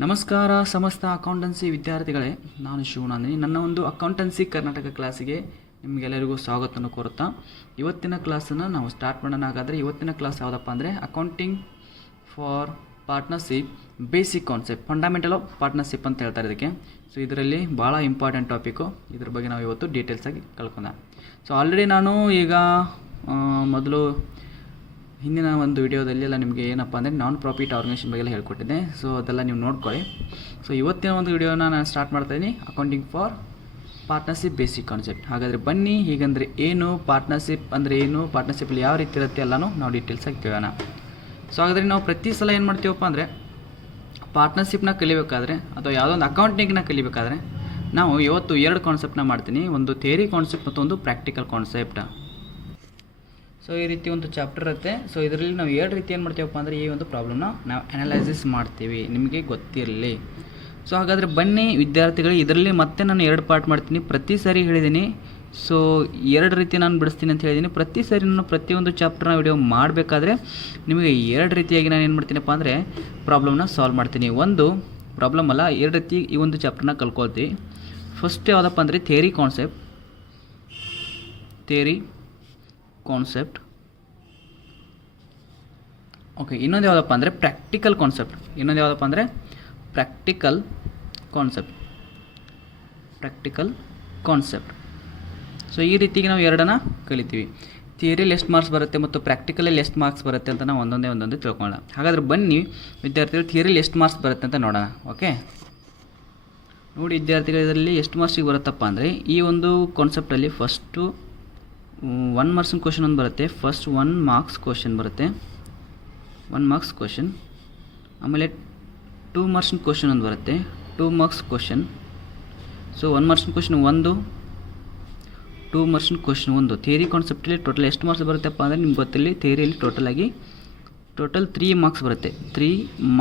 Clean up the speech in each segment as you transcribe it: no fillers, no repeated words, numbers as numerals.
ನಮಸ್ಕಾರ ಸಮಸ್ತ ಅಕೌಂಟೆನ್ಸಿ ವಿದ್ಯಾರ್ಥಿಗಳೇ, ನಾನು ಶಿವನಂದಿನಿ. ನನ್ನ ಒಂದು ಅಕೌಂಟೆನ್ಸಿ ಕರ್ನಾಟಕ ಕ್ಲಾಸಿಗೆ ನಿಮಗೆಲ್ಲರಿಗೂ ಸ್ವಾಗತವನ್ನು ಕೋರುತ್ತಾ ಇವತ್ತಿನ ಕ್ಲಾಸನ್ನು ನಾವು ಸ್ಟಾರ್ಟ್ ಮಾಡೋಣ. ಹಾಗಾದರೆ ಇವತ್ತಿನ ಕ್ಲಾಸ್ ಯಾವುದಪ್ಪ ಅಂದರೆ accounting for partnership basic concept, fundamental of partnership ಅಂತ ಹೇಳ್ತಾರೆ ಇದಕ್ಕೆ. ಸೊ ಇದರಲ್ಲಿ ಭಾಳ ಇಂಪಾರ್ಟೆಂಟ್ ಟಾಪಿಕ್ಕು. ಇದ್ರ ಬಗ್ಗೆ ನಾವು ಇವತ್ತು ಡೀಟೇಲ್ಸಾಗಿ ಕಳ್ಕೊಂಡ. ಸೊ ಆಲ್ರೆಡಿ ನಾನು ಈಗ ಮೊದಲು ಹಿಂದಿನ ಒಂದು ವಿಡಿಯೋದಲ್ಲಿ ಎಲ್ಲ ನಿಮಗೆ ಏನಪ್ಪ ಅಂದರೆ ನಾನ್ ಪ್ರಾಫಿಟ್ ಆರ್ಗನೈಸೇಷನ್ ಬಗ್ಗೆ ಹೇಳ್ಕೊಟ್ಟಿದ್ದೆ. ಸೊ ಅದೆಲ್ಲ ನೀವು ನೋಡ್ಕೊಳ್ಳಿ. ಸೊ ಇವತ್ತಿನ ಒಂದು ವಿಡಿಯೋನ ನಾನು ಸ್ಟಾರ್ಟ್ ಮಾಡ್ತಾಯಿದ್ದೀನಿ, accounting for partnership basic concept. ಹಾಗಾದರೆ ಬನ್ನಿ, ಹೀಗಂದರೆ ಏನು, ಪಾರ್ಟ್ನರ್ಶಿಪ್ ಅಂದರೆ ಏನು, ಪಾರ್ಟ್ನರ್ಶಿಪ್ಪಲ್ಲಿ ಯಾವ ರೀತಿ ಇರುತ್ತೆ ಎಲ್ಲನೂ ನಾವು ಡೀಟೇಲ್ಸಾಗಿ ಕೇಳೋಣ. ಸೊ ಹಾಗಾದರೆ ನಾವು ಪ್ರತಿ ಸಲ ಏನು ಮಾಡ್ತೀವಪ್ಪ ಅಂದರೆ ಪಾರ್ಟ್ನರ್ಶಿಪ್ನ ಕಲಿಬೇಕಾದ್ರೆ ಅಥವಾ ಯಾವುದೋ ಒಂದು ಅಕೌಂಟಿಂಗ್ನ ಕಲಿಬೇಕಾದ್ರೆ ನಾವು ಇವತ್ತು ಎರಡು ಕಾನ್ಸೆಪ್ಟ್ನ ಮಾಡ್ತೀನಿ. ಒಂದು ಥಿಯರಿ ಕಾನ್ಸೆಪ್ಟ್ ಮತ್ತು ಒಂದು ಪ್ರಾಕ್ಟಿಕಲ್ ಕಾನ್ಸೆಪ್ಟ್. ಸೊ ಈ ರೀತಿ ಒಂದು ಚಾಪ್ಟರ್ ಇರುತ್ತೆ. ಸೊ ಇದರಲ್ಲಿ ನಾವು ಎರಡು ರೀತಿ ಏನು ಮಾಡ್ತೀವಪ್ಪ ಅಂದರೆ ಈ ಒಂದು ಪ್ರಾಬ್ಲಮ್ನ ನಾವು ಅನಲೈಸಿಸ್ ಮಾಡ್ತೀವಿ, ನಿಮಗೆ ಗೊತ್ತಿರಲಿ. ಸೊ ಹಾಗಾದರೆ ಬನ್ನಿ ವಿದ್ಯಾರ್ಥಿಗಳು, ಇದರಲ್ಲಿ ಮತ್ತೆ ನಾನು ಎರಡು ಪಾರ್ಟ್ ಮಾಡ್ತೀನಿ. ಪ್ರತಿ ಸಾರಿ ಹೇಳಿದ್ದೀನಿ, ಸೊ ಎರಡು ರೀತಿ ನಾನು ಬಿಡಿಸ್ತೀನಿ ಅಂತ ಹೇಳಿದ್ದೀನಿ. ಪ್ರತಿ ಸಾರಿ ನಾನು ಪ್ರತಿಯೊಂದು ಚಾಪ್ಟರ್ನ ವಿಡಿಯೋ ಮಾಡಬೇಕಾದ್ರೆ ನಿಮಗೆ ಎರಡು ರೀತಿಯಾಗಿ ನಾನು ಏನು ಮಾಡ್ತೀನಪ್ಪ ಅಂದರೆ ಪ್ರಾಬ್ಲಮ್ನ ಸಾಲ್ವ್ ಮಾಡ್ತೀನಿ. ಒಂದು ಪ್ರಾಬ್ಲಮ್ ಅಲ್ಲ, ಎರಡು ರೀತಿ ಈ ಒಂದು ಚಾಪ್ಟರ್ನ ಕಲ್ಕೊಳ್ತೀವಿ. ಫಸ್ಟ್ ಯಾವುದಪ್ಪ ಅಂದರೆ ಥಿಯರಿ ಕಾನ್ಸೆಪ್ಟ್. ಓಕೆ, ಇನ್ನೊಂದು ಯಾವುದಪ್ಪ ಅಂದರೆ ಪ್ರಾಕ್ಟಿಕಲ್ ಕಾನ್ಸೆಪ್ಟ್. ಸೊ ಈ ರೀತಿಗೆ ನಾವು ಎರಡನ್ನ ಕಲಿತೀವಿ. ಥಿಯರಿಯಲ್ಲಿ ಎಷ್ಟು ಮಾರ್ಕ್ಸ್ ಬರುತ್ತೆ ಮತ್ತು ಪ್ರಾಕ್ಟಿಕಲಲ್ಲಿ ಎಷ್ಟು ಮಾರ್ಕ್ಸ್ ಬರುತ್ತೆ ಅಂತ ನಾವು ಒಂದೊಂದೇ ತಿಳ್ಕೊಳ್ಳೋಣ. ಹಾಗಾದರೆ ಬನ್ನಿ ವಿದ್ಯಾರ್ಥಿಗಳು, ಥಿಯರಿಯಲ್ಲಿ ಎಷ್ಟು ಮಾರ್ಕ್ಸ್ ಬರುತ್ತೆ ಅಂತ ನೋಡೋಣ. ಓಕೆ ನೋಡಿ ವಿದ್ಯಾರ್ಥಿಗಳು, ಇದರಲ್ಲಿ ಎಷ್ಟು ಮಾರ್ಕ್ಸಿಗೆ ಬರುತ್ತಪ್ಪ ಅಂದರೆ ಈ ಒಂದು ಕಾನ್ಸೆಪ್ಟಲ್ಲಿ ಫಸ್ಟು 1 ಮಾರ್ಕ್ಸಿನ ಕ್ವಶನ್ ಒಂದು ಬರುತ್ತೆ. ಫಸ್ಟ್ 1 ಮಾರ್ಕ್ಸ್ ಕ್ವಶನ್ ಬರುತ್ತೆ, 1 ಮಾರ್ಕ್ಸ್ ಕ್ವಶನ್. ಆಮೇಲೆ 2 ಮಾರ್ಕ್ಸಿನ ಕ್ವಶನ್ ಒಂದು ಬರುತ್ತೆ, 2 ಮಾರ್ಕ್ಸ್ ಕ್ವಶನ್. ಸೊ 1 ಮಾರ್ಕ್ಸಿನ ಕ್ವಶನ್ ಒಂದು, 2 ಮಾರ್ಕ್ಸಿನ ಕ್ವಶನ್ ಒಂದು. ಥಿಯರಿ ಕಾನ್ಸೆಪ್ಟಲ್ಲಿ ಟೋಟಲ್ ಎಷ್ಟು ಮಾರ್ಕ್ಸ್ ಬರುತ್ತಪ್ಪ ಅಂದರೆ ನಿಮ್ಗೆ ಗೊತ್ತಿರಲಿ, ಥಿಯರಿಯಲ್ಲಿ ಟೋಟಲ್ 3 ಮಾರ್ಕ್ಸ್ ಬರುತ್ತೆ, 3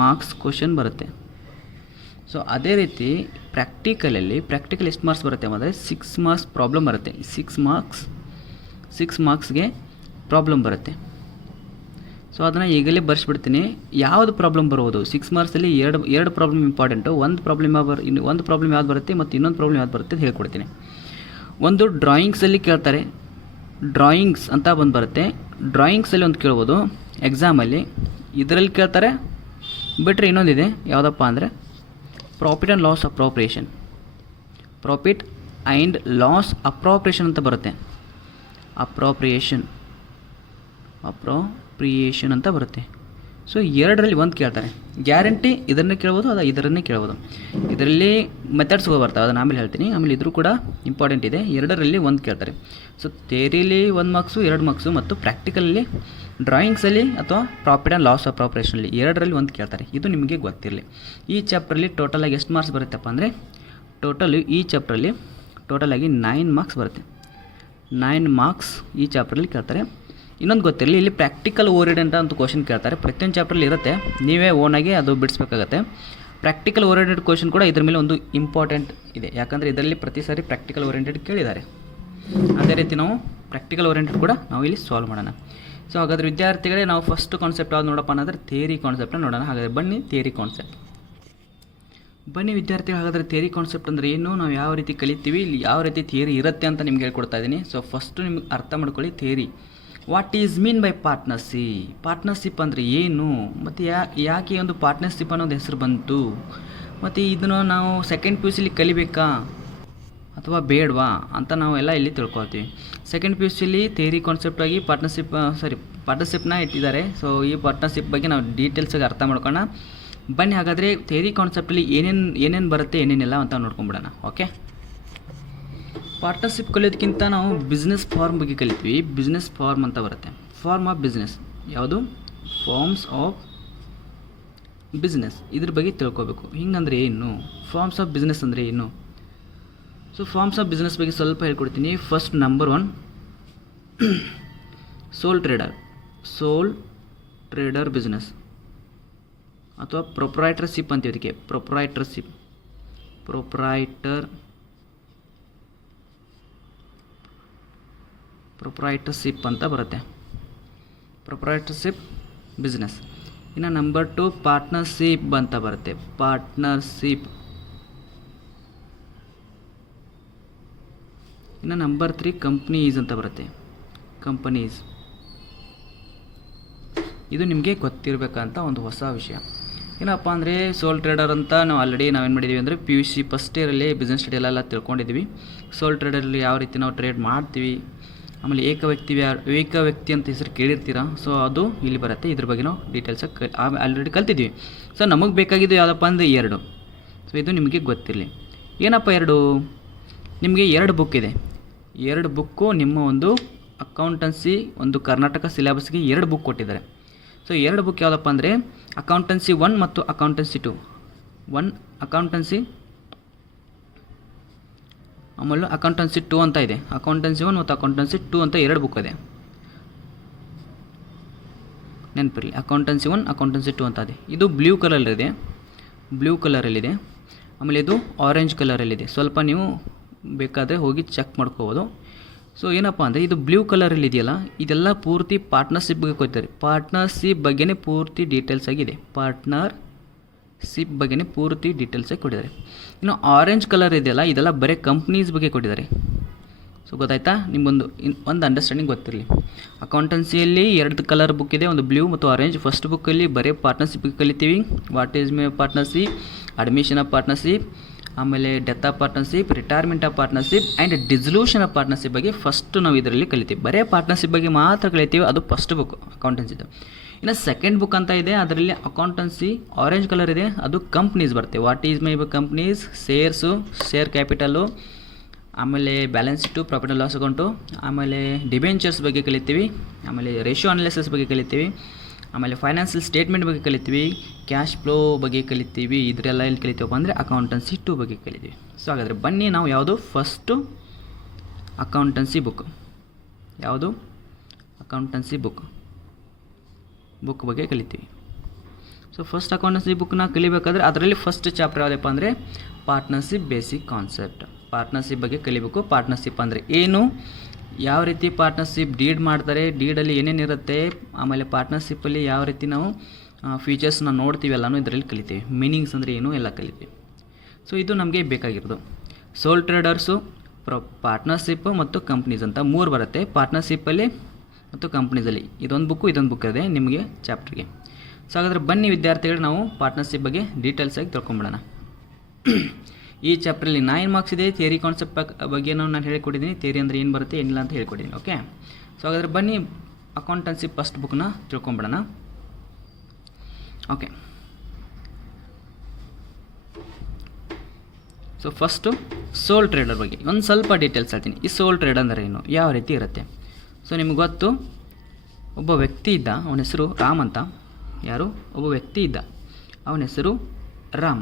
ಮಾರ್ಕ್ಸ್ ಕ್ವಶನ್ ಬರುತ್ತೆ. ಸೊ ಅದೇ ರೀತಿ ಪ್ರಾಕ್ಟಿಕಲ್ ಎಷ್ಟು ಮಾರ್ಕ್ಸ್ ಬರುತ್ತೆ ಅಂದರೆ 6 ಮಾರ್ಕ್ಸ್ ಪ್ರಾಬ್ಲಮ್ ಬರುತ್ತೆ. 6 ಮಾರ್ಕ್ಸ್ಗೆ ಪ್ರಾಬ್ಲಮ್ ಬರುತ್ತೆ. ಸೊ ಅದನ್ನು ಈಗಲೇ ಬರ್ಸ್ಬಿಡ್ತೀನಿ, ಯಾವುದು ಪ್ರಾಬ್ಲಮ್ ಬರುವುದು. 6 ಮಾರ್ಕ್ಸಲ್ಲಿ ಎರಡು ಪ್ರಾಬ್ಲಮ್ ಇಂಪಾರ್ಟೆಂಟು. ಒಂದು ಪ್ರಾಬ್ಲಮ್ ಯಾವ್ದು ಬರುತ್ತೆ ಮತ್ತು ಇನ್ನೊಂದು ಪ್ರಾಬ್ಲಮ್ ಯಾವ್ದು ಬರುತ್ತೆ ಅಂತ ಹೇಳ್ಕೊಡ್ತೀನಿ. ಒಂದು ಡ್ರಾಯಿಂಗ್ಸಲ್ಲಿ ಕೇಳ್ತಾರೆ, ಡ್ರಾಯಿಂಗ್ಸ್ ಅಂತ ಒಂದು ಬರುತ್ತೆ. ಡ್ರಾಯಿಂಗ್ಸಲ್ಲಿ ಒಂದು ಕೇಳ್ಬೋದು ಎಕ್ಸಾಮಲ್ಲಿ, ಇದರಲ್ಲಿ ಕೇಳ್ತಾರೆ. ಬಿಟ್ಟರೆ ಇನ್ನೊಂದಿದೆ, ಯಾವುದಪ್ಪ ಅಂದರೆ ಪ್ರಾಫಿಟ್ ಆ್ಯಂಡ್ ಲಾಸ್ ಅಪ್ರೋಪ್ರಿಯೇಷನ್ ಅಂತ ಬರುತ್ತೆ. ಅಪ್ರೋಪ್ರಿಯೇಷನ್ ಅಂತ ಬರುತ್ತೆ. ಸೊ ಎರಡರಲ್ಲಿ ಒಂದು ಕೇಳ್ತಾರೆ. ಗ್ಯಾರಂಟಿ ಇದನ್ನೇ ಕೇಳ್ಬೋದು, ಇದರನ್ನೇ ಕೇಳ್ಬೋದು. ಇದರಲ್ಲಿ ಮೆಥಡ್ಸ್ಗಳು ಬರ್ತಾವೆ, ಅದನ್ನು ಆಮೇಲೆ ಹೇಳ್ತೀನಿ. ಆಮೇಲೆ ಇದ್ರೂ ಕೂಡ ಇಂಪಾರ್ಟೆಂಟ್ ಇದೆ. ಎರಡರಲ್ಲಿ ಒಂದು ಕೇಳ್ತಾರೆ. ಸೊ ಥಿಯರಿಲಿ 1 ಮಾರ್ಕ್ಸು 2 ಮಾರ್ಕ್ಸು ಮತ್ತು ಪ್ರಾಕ್ಟಿಕಲಲ್ಲಿ ಡ್ರಾಯಿಂಗ್ಸಲ್ಲಿ ಅಥವಾ ಪ್ರಾಫಿಟ್ ಆ್ಯಂಡ್ ಲಾಸ್ ಅಪ್ರೋಪ್ರಿಯೇಷನಲ್ಲಿ ಎರಡರಲ್ಲಿ ಒಂದು ಕೇಳ್ತಾರೆ. ಇದು ನಿಮಗೆ ಗೊತ್ತಿರಲಿ. ಈ ಚಾಪ್ಟ್ರಲ್ಲಿ ಟೋಟಲಾಗಿ ಎಷ್ಟು ಮಾರ್ಕ್ಸ್ ಬರುತ್ತಪ್ಪ ಅಂದರೆ ಈ ಚಾಪ್ಟ್ರಲ್ಲಿ ಟೋಟಲಾಗಿ 9 ಮಾರ್ಕ್ಸ್ ಬರುತ್ತೆ. 9 ಮಾರ್ಕ್ಸ್ ಈ ಚಾಪ್ಟ್ರಲ್ಲಿ ಕೇಳ್ತಾರೆ. ಇನ್ನೊಂದು ಗೊತ್ತಿರಲಿ, ಇಲ್ಲಿ ಪ್ರಾಕ್ಟಿಕಲ್ ಓರಿಯೆಂಟೆಡ್ ಅಂತ ಕ್ವಶನ್ ಕೇಳ್ತಾರೆ. ಪ್ರತಿಯೊಂದು ಚಾಪ್ಟ್ರಲ್ಲಿ ಇರುತ್ತೆ, ನೀವೇ ಓನಾಗಿ ಅದು ಬಿಡಿಸ್ಬೇಕಾಗತ್ತೆ. ಪ್ರಾಕ್ಟಿಕಲ್ ಓರಿಯೆಂಟೆಡ್ ಕ್ವಶನ್ ಕೂಡ ಇದ್ರ ಮೇಲೆ ಒಂದು ಇಂಪಾರ್ಟೆಂಟ್ ಇದೆ, ಯಾಕಂದರೆ ಇದರಲ್ಲಿ ಪ್ರತಿ ಸಾರಿ ಪ್ರಾಕ್ಟಿಕಲ್ ಓರಿಯೆಂಟೆಡ್ ಕೇಳಿದ್ದಾರೆ. ಅದೇ ರೀತಿ ನಾವು ಪ್ರಾಕ್ಟಿಕಲ್ ಓರಿಯೆಂಟೆಡ್ ಕೂಡ ನಾವು ಇಲ್ಲಿ ಸಾಲ್ವ್ ಮಾಡೋಣ. ಸೊ ಹಾಗಾದರೆ ವಿದ್ಯಾರ್ಥಿಗಳೇ, ನಾವು ಫಸ್ಟ್ ಕಾನ್ಸೆಪ್ಟ್ ಯಾವ್ದು ನೋಡಪ್ಪ ಅನ್ನೋದ್ರೆ ಥಿಯರಿ ಕಾನ್ಸೆಪ್ಟನ್ನ ನೋಡೋಣ. ಹಾಗಾದರೆ ಬನ್ನಿ ವಿದ್ಯಾರ್ಥಿಗಳು, ಹಾಗಾದರೆ ಥಿಯರಿ ಕಾನ್ಸೆಪ್ಟ್ ಅಂದರೆ ಏನು, ನಾವು ಯಾವ ರೀತಿ ಕಲಿತೀವಿ, ಇಲ್ಲಿ ಯಾವ ರೀತಿ ಥಿಯರಿ ಇರುತ್ತೆ ಅಂತ ನಿಮ್ಗೆ ಹೇಳ್ಕೊಡ್ತಾ ಇದ್ದೀನಿ. ಸೊ ಫಸ್ಟು ನಿಮ್ಗೆ ಅರ್ಥ ಮಾಡ್ಕೊಳ್ಳಿ theory. What is mean by partnership ಅಂದರೆ ಏನು, ಮತ್ತು ಯಾಕೆ ಒಂದು ಪಾರ್ಟ್ನರ್ಶಿಪ್ ಅನ್ನೋದು ಹೆಸರು ಬಂತು, ಮತ್ತು ಇದನ್ನು ನಾವು ಸೆಕೆಂಡ್ PUCಲಿ ಕಲಿಬೇಕಾ ಅಥವಾ ಬೇಡವಾ ಅಂತ ನಾವೆಲ್ಲ ಇಲ್ಲಿ ತಿಳ್ಕೊಳ್ತೀವಿ. ಸೆಕೆಂಡ್ PUCಲಿ ಥಿಯರಿ ಕಾನ್ಸೆಪ್ಟಾಗಿ ಪಾರ್ಟ್ನರ್ಶಿಪ್ನ ಇಟ್ಟಿದ್ದಾರೆ. ಸೊ ಈ ಪಾರ್ಟ್ನರ್ಶಿಪ್ ಬಗ್ಗೆ ನಾವು ಡೀಟೇಲ್ಸಾಗಿ ಅರ್ಥ ಮಾಡ್ಕೊಳ್ಳೋಣ. ಬನ್ನಿ ಹಾಗಾದರೆ ಥಿಯರಿ ಕಾನ್ಸೆಪ್ಟಲ್ಲಿ ಏನೇನು ಬರುತ್ತೆ ಏನೇನಿಲ್ಲ ಅಂತ ನೋಡ್ಕೊಂಬಿಡೋಣ. ಓಕೆ ಪಾರ್ಟ್ನರ್ಶಿಪ್ ಕಲಿಯೋದಕ್ಕಿಂತ ನಾವು ಬಿಸ್ನೆಸ್ ಫಾರ್ಮ್ ಬಗ್ಗೆ ಕಲಿತೀವಿ. ಬಿಸ್ನೆಸ್ ಫಾರ್ಮ್ ಅಂತ ಬರುತ್ತೆ. ಫಾರ್ಮ್ ಆಫ್ ಬಿಸ್ನೆಸ್ ಯಾವುದು? ಫಾರ್ಮ್ಸ್ ಆಫ್ ಬಿಸ್ನೆಸ್, ಇದ್ರ ಬಗ್ಗೆ ತಿಳ್ಕೊಬೇಕು. ಹಿಂಗಂದ್ರೆ ಏನು? ಫಾರ್ಮ್ಸ್ ಆಫ್ ಬಿಸ್ನೆಸ್ ಅಂದರೆ ಏನು? ಸೊ ಫಾರ್ಮ್ಸ್ ಆಫ್ ಬಿಸ್ನೆಸ್ ಬಗ್ಗೆ ಸ್ವಲ್ಪ ಹೇಳ್ಕೊಡ್ತೀನಿ. ಫಸ್ಟ್ ನಂಬರ್ 1, ಸೋಲ್ ಟ್ರೇಡರ್ ಬಿಸ್ನೆಸ್ ಅಥವಾ ಪ್ರೊಪ್ರೈಟರ್ಶಿಪ್ ಅಂತೀವಿ ಇದಕ್ಕೆ. ಪ್ರೊಪ್ರೈಟರ್ಶಿಪ್ ಅಂತ ಬರುತ್ತೆ. Proprietorship business. ಇನ್ನು ನಂಬರ್ 2 ಪಾರ್ಟ್ನರ್ಶಿಪ್ ಅಂತ ಬರುತ್ತೆ. ಇನ್ನು ನಂಬರ್ 3 ಕಂಪ್ನೀಸ್ ಅಂತ ಬರುತ್ತೆ. ಕಂಪನೀಸ್. ಇದು ನಿಮಗೆ ಗೊತ್ತಿರಬೇಕಂತ ಒಂದು ಹೊಸ ವಿಷಯ. ಏನಪ್ಪ ಅಂದರೆ ಸೋಲ್ ಟ್ರೇಡರ್ ಅಂತ ನಾವೇನು ಮಾಡಿದ್ದೀವಿ ಅಂದರೆ PUC ಫಸ್ಟ್ ಇಯರಲ್ಲಿ ಬಿಸ್ನೆಸ್ ಸ್ಟಡಿ ಎಲ್ಲ ತಿಳ್ಕೊಂಡಿದ್ದೀವಿ. ಸೋಲ್ ಟ್ರೇಡರಲ್ಲಿ ಯಾವ ರೀತಿ ನಾವು ಟ್ರೇಡ್ ಮಾಡ್ತೀವಿ, ಆಮೇಲೆ ಏಕ ವ್ಯಕ್ತಿ ಅಂತ ಹೆಸರು ಕೇಳಿರ್ತೀರ. ಸೊ ಅದು ಇಲ್ಲಿ ಬರುತ್ತೆ. ಇದ್ರ ಬಗ್ಗೆ ನಾವು ಡೀಟೇಲ್ಸಾಗಿ ಆಲ್ರೆಡಿ ಕಲ್ತಿದ್ವಿ. ಸೊ ನಮಗೆ ಬೇಕಾಗಿದ್ದು ಯಾವುದಪ್ಪ ಅಂದರೆ 2. ಸೊ ಇದು ನಿಮಗೆ ಗೊತ್ತಿರಲಿ. ಏನಪ್ಪ 2? ನಿಮಗೆ 2 ಬುಕ್ ಇದೆ. 2 ಬುಕ್ಕು ನಿಮ್ಮ ಒಂದು ಅಕೌಂಟೆನ್ಸಿ ಒಂದು ಕರ್ನಾಟಕ ಸಿಲೆಬಸ್ಗೆ 2 ಬುಕ್ ಕೊಟ್ಟಿದ್ದಾರೆ. ಸೊ 2 ಬುಕ್ ಯಾವುದಪ್ಪ ಅಂದರೆ ಅಕೌಂಟೆನ್ಸಿ 1 ಮತ್ತು ಅಕೌಂಟೆನ್ಸಿ 2. ಅಕೌಂಟೆನ್ಸಿ ಆಮೇಲೆ ಅಕೌಂಟೆನ್ಸಿ 2 ಅಂತ ಇದೆ. ಅಕೌಂಟೆನ್ಸಿ 1 ಮತ್ತು ಅಕೌಂಟೆನ್ಸಿ 2 ಅಂತ 2 ಬುಕ್ ಇದೆ. ನೆನಪಿರಲಿ, ಅಕೌಂಟೆನ್ಸಿ 1 ಅಕೌಂಟೆನ್ಸಿ 2 ಅಂತ ಇದೆ. ಇದು ಬ್ಲೂ ಕಲರಲ್ಲಿದೆ. ಆಮೇಲೆ ಇದು ಆರೆಂಜ್ ಕಲರಲ್ಲಿದೆ. ಸ್ವಲ್ಪ ನೀವು ಬೇಕಾದರೆ ಹೋಗಿ ಚೆಕ್ ಮಾಡ್ಕೋಬೋದು. ಸೊ ಏನಪ್ಪ ಅಂದರೆ ಇದು ಬ್ಲೂ ಕಲರಲ್ಲಿ ಇದೆಯಲ್ಲ, ಇದೆಲ್ಲ ಪೂರ್ತಿ ಪಾರ್ಟ್ನರ್ಶಿಪ್ ಬಗ್ಗೆ ಕೊಡ್ತಾರೆ. ಪಾರ್ಟ್ನರ್ಶಿಪ್ ಬಗ್ಗೆನೇ ಪೂರ್ತಿ ಡೀಟೇಲ್ಸ್ ಆಗಿದೆ. ಪಾರ್ಟ್ನರ್ಶಿಪ್ ಬಗ್ಗೆನೇ ಪೂರ್ತಿ ಡೀಟೇಲ್ಸ್ ಆಗಿ ಕೊಟ್ಟಿದ್ದಾರೆ. ಇನ್ನು ಆರೆಂಜ್ ಕಲರ್ ಇದೆಯಲ್ಲ, ಇದೆಲ್ಲ ಬರೀ ಕಂಪ್ನೀಸ್ ಬಗ್ಗೆ ಕೊಟ್ಟಿದ್ದಾರೆ. ಸೊ ಗೊತ್ತಾಯ್ತಾ? ನಿಮಗೊಂದು ಒಂದು ಅಂಡರ್ಸ್ಟ್ಯಾಂಡಿಂಗ್ ಗೊತ್ತಿರಲಿ. ಅಕೌಂಟೆನ್ಸಿಯಲ್ಲಿ 2 ಕಲರ್ ಬುಕ್ ಇದೆ, ಒಂದು ಬ್ಲೂ ಮತ್ತು ಆರೆಂಜ್. ಫಸ್ಟ್ ಬುಕ್ಕಲ್ಲಿ ಬರೀ ಪಾರ್ಟ್ನರ್ಶಿಪ್ ಕಲಿತೀವಿ. What is my partnership, admission of partnership, ಆಮೇಲೆ death of partnership, retirement of partnership and dissolution of partnership ಬಗ್ಗೆ ಫಸ್ಟ್ ನಾವು ಇದರಲ್ಲಿ ಕಲಿತೀವಿ. ಬರೀ ಪಾರ್ಟ್ನರ್ಶಿಪ್ ಬಗ್ಗೆ ಮಾತ್ರ ಕಲಿತೀವಿ. ಅದು ಫಸ್ಟ್ ಬುಕ್ ಅಕೌಂಟೆನ್ಸಿದು. ಇನ್ನು ಸೆಕೆಂಡ್ ಬುಕ್ ಅಂತ ಇದೆ, ಅದರಲ್ಲಿ ಅಕೌಂಟೆನ್ಸಿ ಆರೆಂಜ್ ಕಲರ್ ಇದೆ, ಅದು ಕಂಪ್ನೀಸ್ ಬರುತ್ತೆ. What is my companies, share capital, ಆಮೇಲೆ balance sheet, profit and loss account, ಆಮೇಲೆ ಡಿಬೆಂಚರ್ಸ್ ಬಗ್ಗೆ ಕಲಿತೀವಿ, ಆಮೇಲೆ ರೇಷಿಯೋ ಅನಾಲಿಸಿಸ್ ಬಗ್ಗೆ ಕಲಿತೀವಿ, ಆಮೇಲೆ ಫೈನಾನ್ಷಿಯಲ್ ಸ್ಟೇಟ್ಮೆಂಟ್ ಬಗ್ಗೆ ಕಲಿತೀವಿ, ಕ್ಯಾಶ್ ಫ್ಲೋ ಬಗ್ಗೆ ಕಲಿತೀವಿ. ಇದರೆಲ್ಲ ಎಲ್ಲಿ ಕಲಿತೀವಪ್ಪ ಅಂದರೆ ಅಕೌಂಟೆನ್ಸಿ 2 ಬಗ್ಗೆ ಕಲಿತೀವಿ. ಸೊ ಹಾಗಾದರೆ ಬನ್ನಿ ನಾವು ಯಾವುದು ಫಸ್ಟು ಅಕೌಂಟೆನ್ಸಿ ಬುಕ್ ಬಗ್ಗೆ ಕಲಿತೀವಿ. ಸೊ ಫಸ್ಟ್ ಅಕೌಂಟೆನ್ಸಿ ಬುಕ್ನ ಕಲಿಬೇಕಾದ್ರೆ ಅದರಲ್ಲಿ ಫಸ್ಟ್ ಚಾಪ್ಟರ್ ಯಾವುದಪ್ಪ ಅಂದರೆ ಪಾರ್ಟ್ನರ್ಶಿಪ್ ಬೇಸಿಕ್ ಕಾನ್ಸೆಪ್ಟ್. ಪಾರ್ಟ್ನರ್ಶಿಪ್ ಬಗ್ಗೆ ಕಲಿಬೇಕು. ಪಾರ್ಟ್ನರ್ಶಿಪ್ ಅಂದರೆ ಏನು, ಯಾವ ರೀತಿ ಪಾರ್ಟ್ನರ್ಶಿಪ್ ಡೀಡ್ ಮಾಡ್ತಾರೆ, ಡೀಡಲ್ಲಿ ಏನೇನಿರುತ್ತೆ, ಆಮೇಲೆ ಪಾರ್ಟ್ನರ್ಶಿಪ್ಪಲ್ಲಿ ಯಾವ ರೀತಿ ನಾವು ಫೀಚರ್ಸ್ನ ನೋಡ್ತೀವಿ, ಎಲ್ಲನೂ ಇದರಲ್ಲಿ ಕಲಿತೀವಿ. ಮೀನಿಂಗ್ಸ್ ಅಂದರೆ ಏನು ಎಲ್ಲ ಕಲಿತೀವಿ. ಸೊ ಇದು ನಮಗೆ ಬೇಕಾಗಿರೋದು. ಸೋಲ್ ಟ್ರೇಡರ್ಸು, ಪಾರ್ಟ್ನರ್ಶಿಪ್ ಮತ್ತು ಕಂಪ್ನೀಸ್ ಅಂತ 3 ಬರುತ್ತೆ. ಪಾರ್ಟ್ನರ್ಶಿಪ್ಪಲ್ಲಿ ಮತ್ತು ಕಂಪ್ನೀಸಲ್ಲಿ ಇದೊಂದು ಬುಕ್ ಇದೆ ನಿಮಗೆ ಚಾಪ್ಟರ್ಗೆ. ಸೊ ಹಾಗಾದರೆ ಬನ್ನಿ ವಿದ್ಯಾರ್ಥಿಗಳು, ನಾವು ಪಾರ್ಟ್ನರ್ಶಿಪ್ ಬಗ್ಗೆ ಡೀಟೇಲ್ಸಾಗಿ ತಿಳ್ಕೊಂಬಿಡೋಣ. ಈ ಚಾಪ್ಟ್ರಲ್ಲಿ 9 ಮಾರ್ಕ್ಸ್ ಇದೆ. ಥಿಯರಿ ಕಾನ್ಸೆಪ್ಟ್ ಬಗ್ಗೆ ನಾನು ಹೇಳಿಕೊಟ್ಟಿದ್ದೀನಿ. ಥಿಯರಿ ಅಂದರೆ ಏನು ಬರುತ್ತೆ ಏನಿಲ್ಲ ಅಂತ ಹೇಳಿಕೊಟ್ಟಿದ್ದೀನಿ. ಓಕೆ. ಸೊ ಹಾಗಾದರೆ ಬನ್ನಿ ಅಕೌಂಟೆನ್ಸಿ ಫಸ್ಟ್ ಬುಕ್ನ ತಿಳ್ಕೊಂಬಿಡೋಣ. ಓಕೆ. ಸೊ ಫಸ್ಟು ಸೋಲ್ ಟ್ರೇಡರ್ ಬಗ್ಗೆ ಒಂದು ಸ್ವಲ್ಪ ಡೀಟೇಲ್ಸ್ ಹೇಳ್ತೀನಿ. ಈ ಸೋಲ್ ಟ್ರೇಡರ್ ಅಂದರೆ ಏನು, ಯಾವ ರೀತಿ ಇರುತ್ತೆ. ಸೊ ನಿಮ್ಗೆ ಗೊತ್ತು, ಒಬ್ಬ ವ್ಯಕ್ತಿ ಇದ್ದ, ಅವನ ಹೆಸರು ರಾಮ್ ಅಂತ. ಒಬ್ಬ ವ್ಯಕ್ತಿ ಇದ್ದ, ಅವನ ಹೆಸರು ರಾಮ್.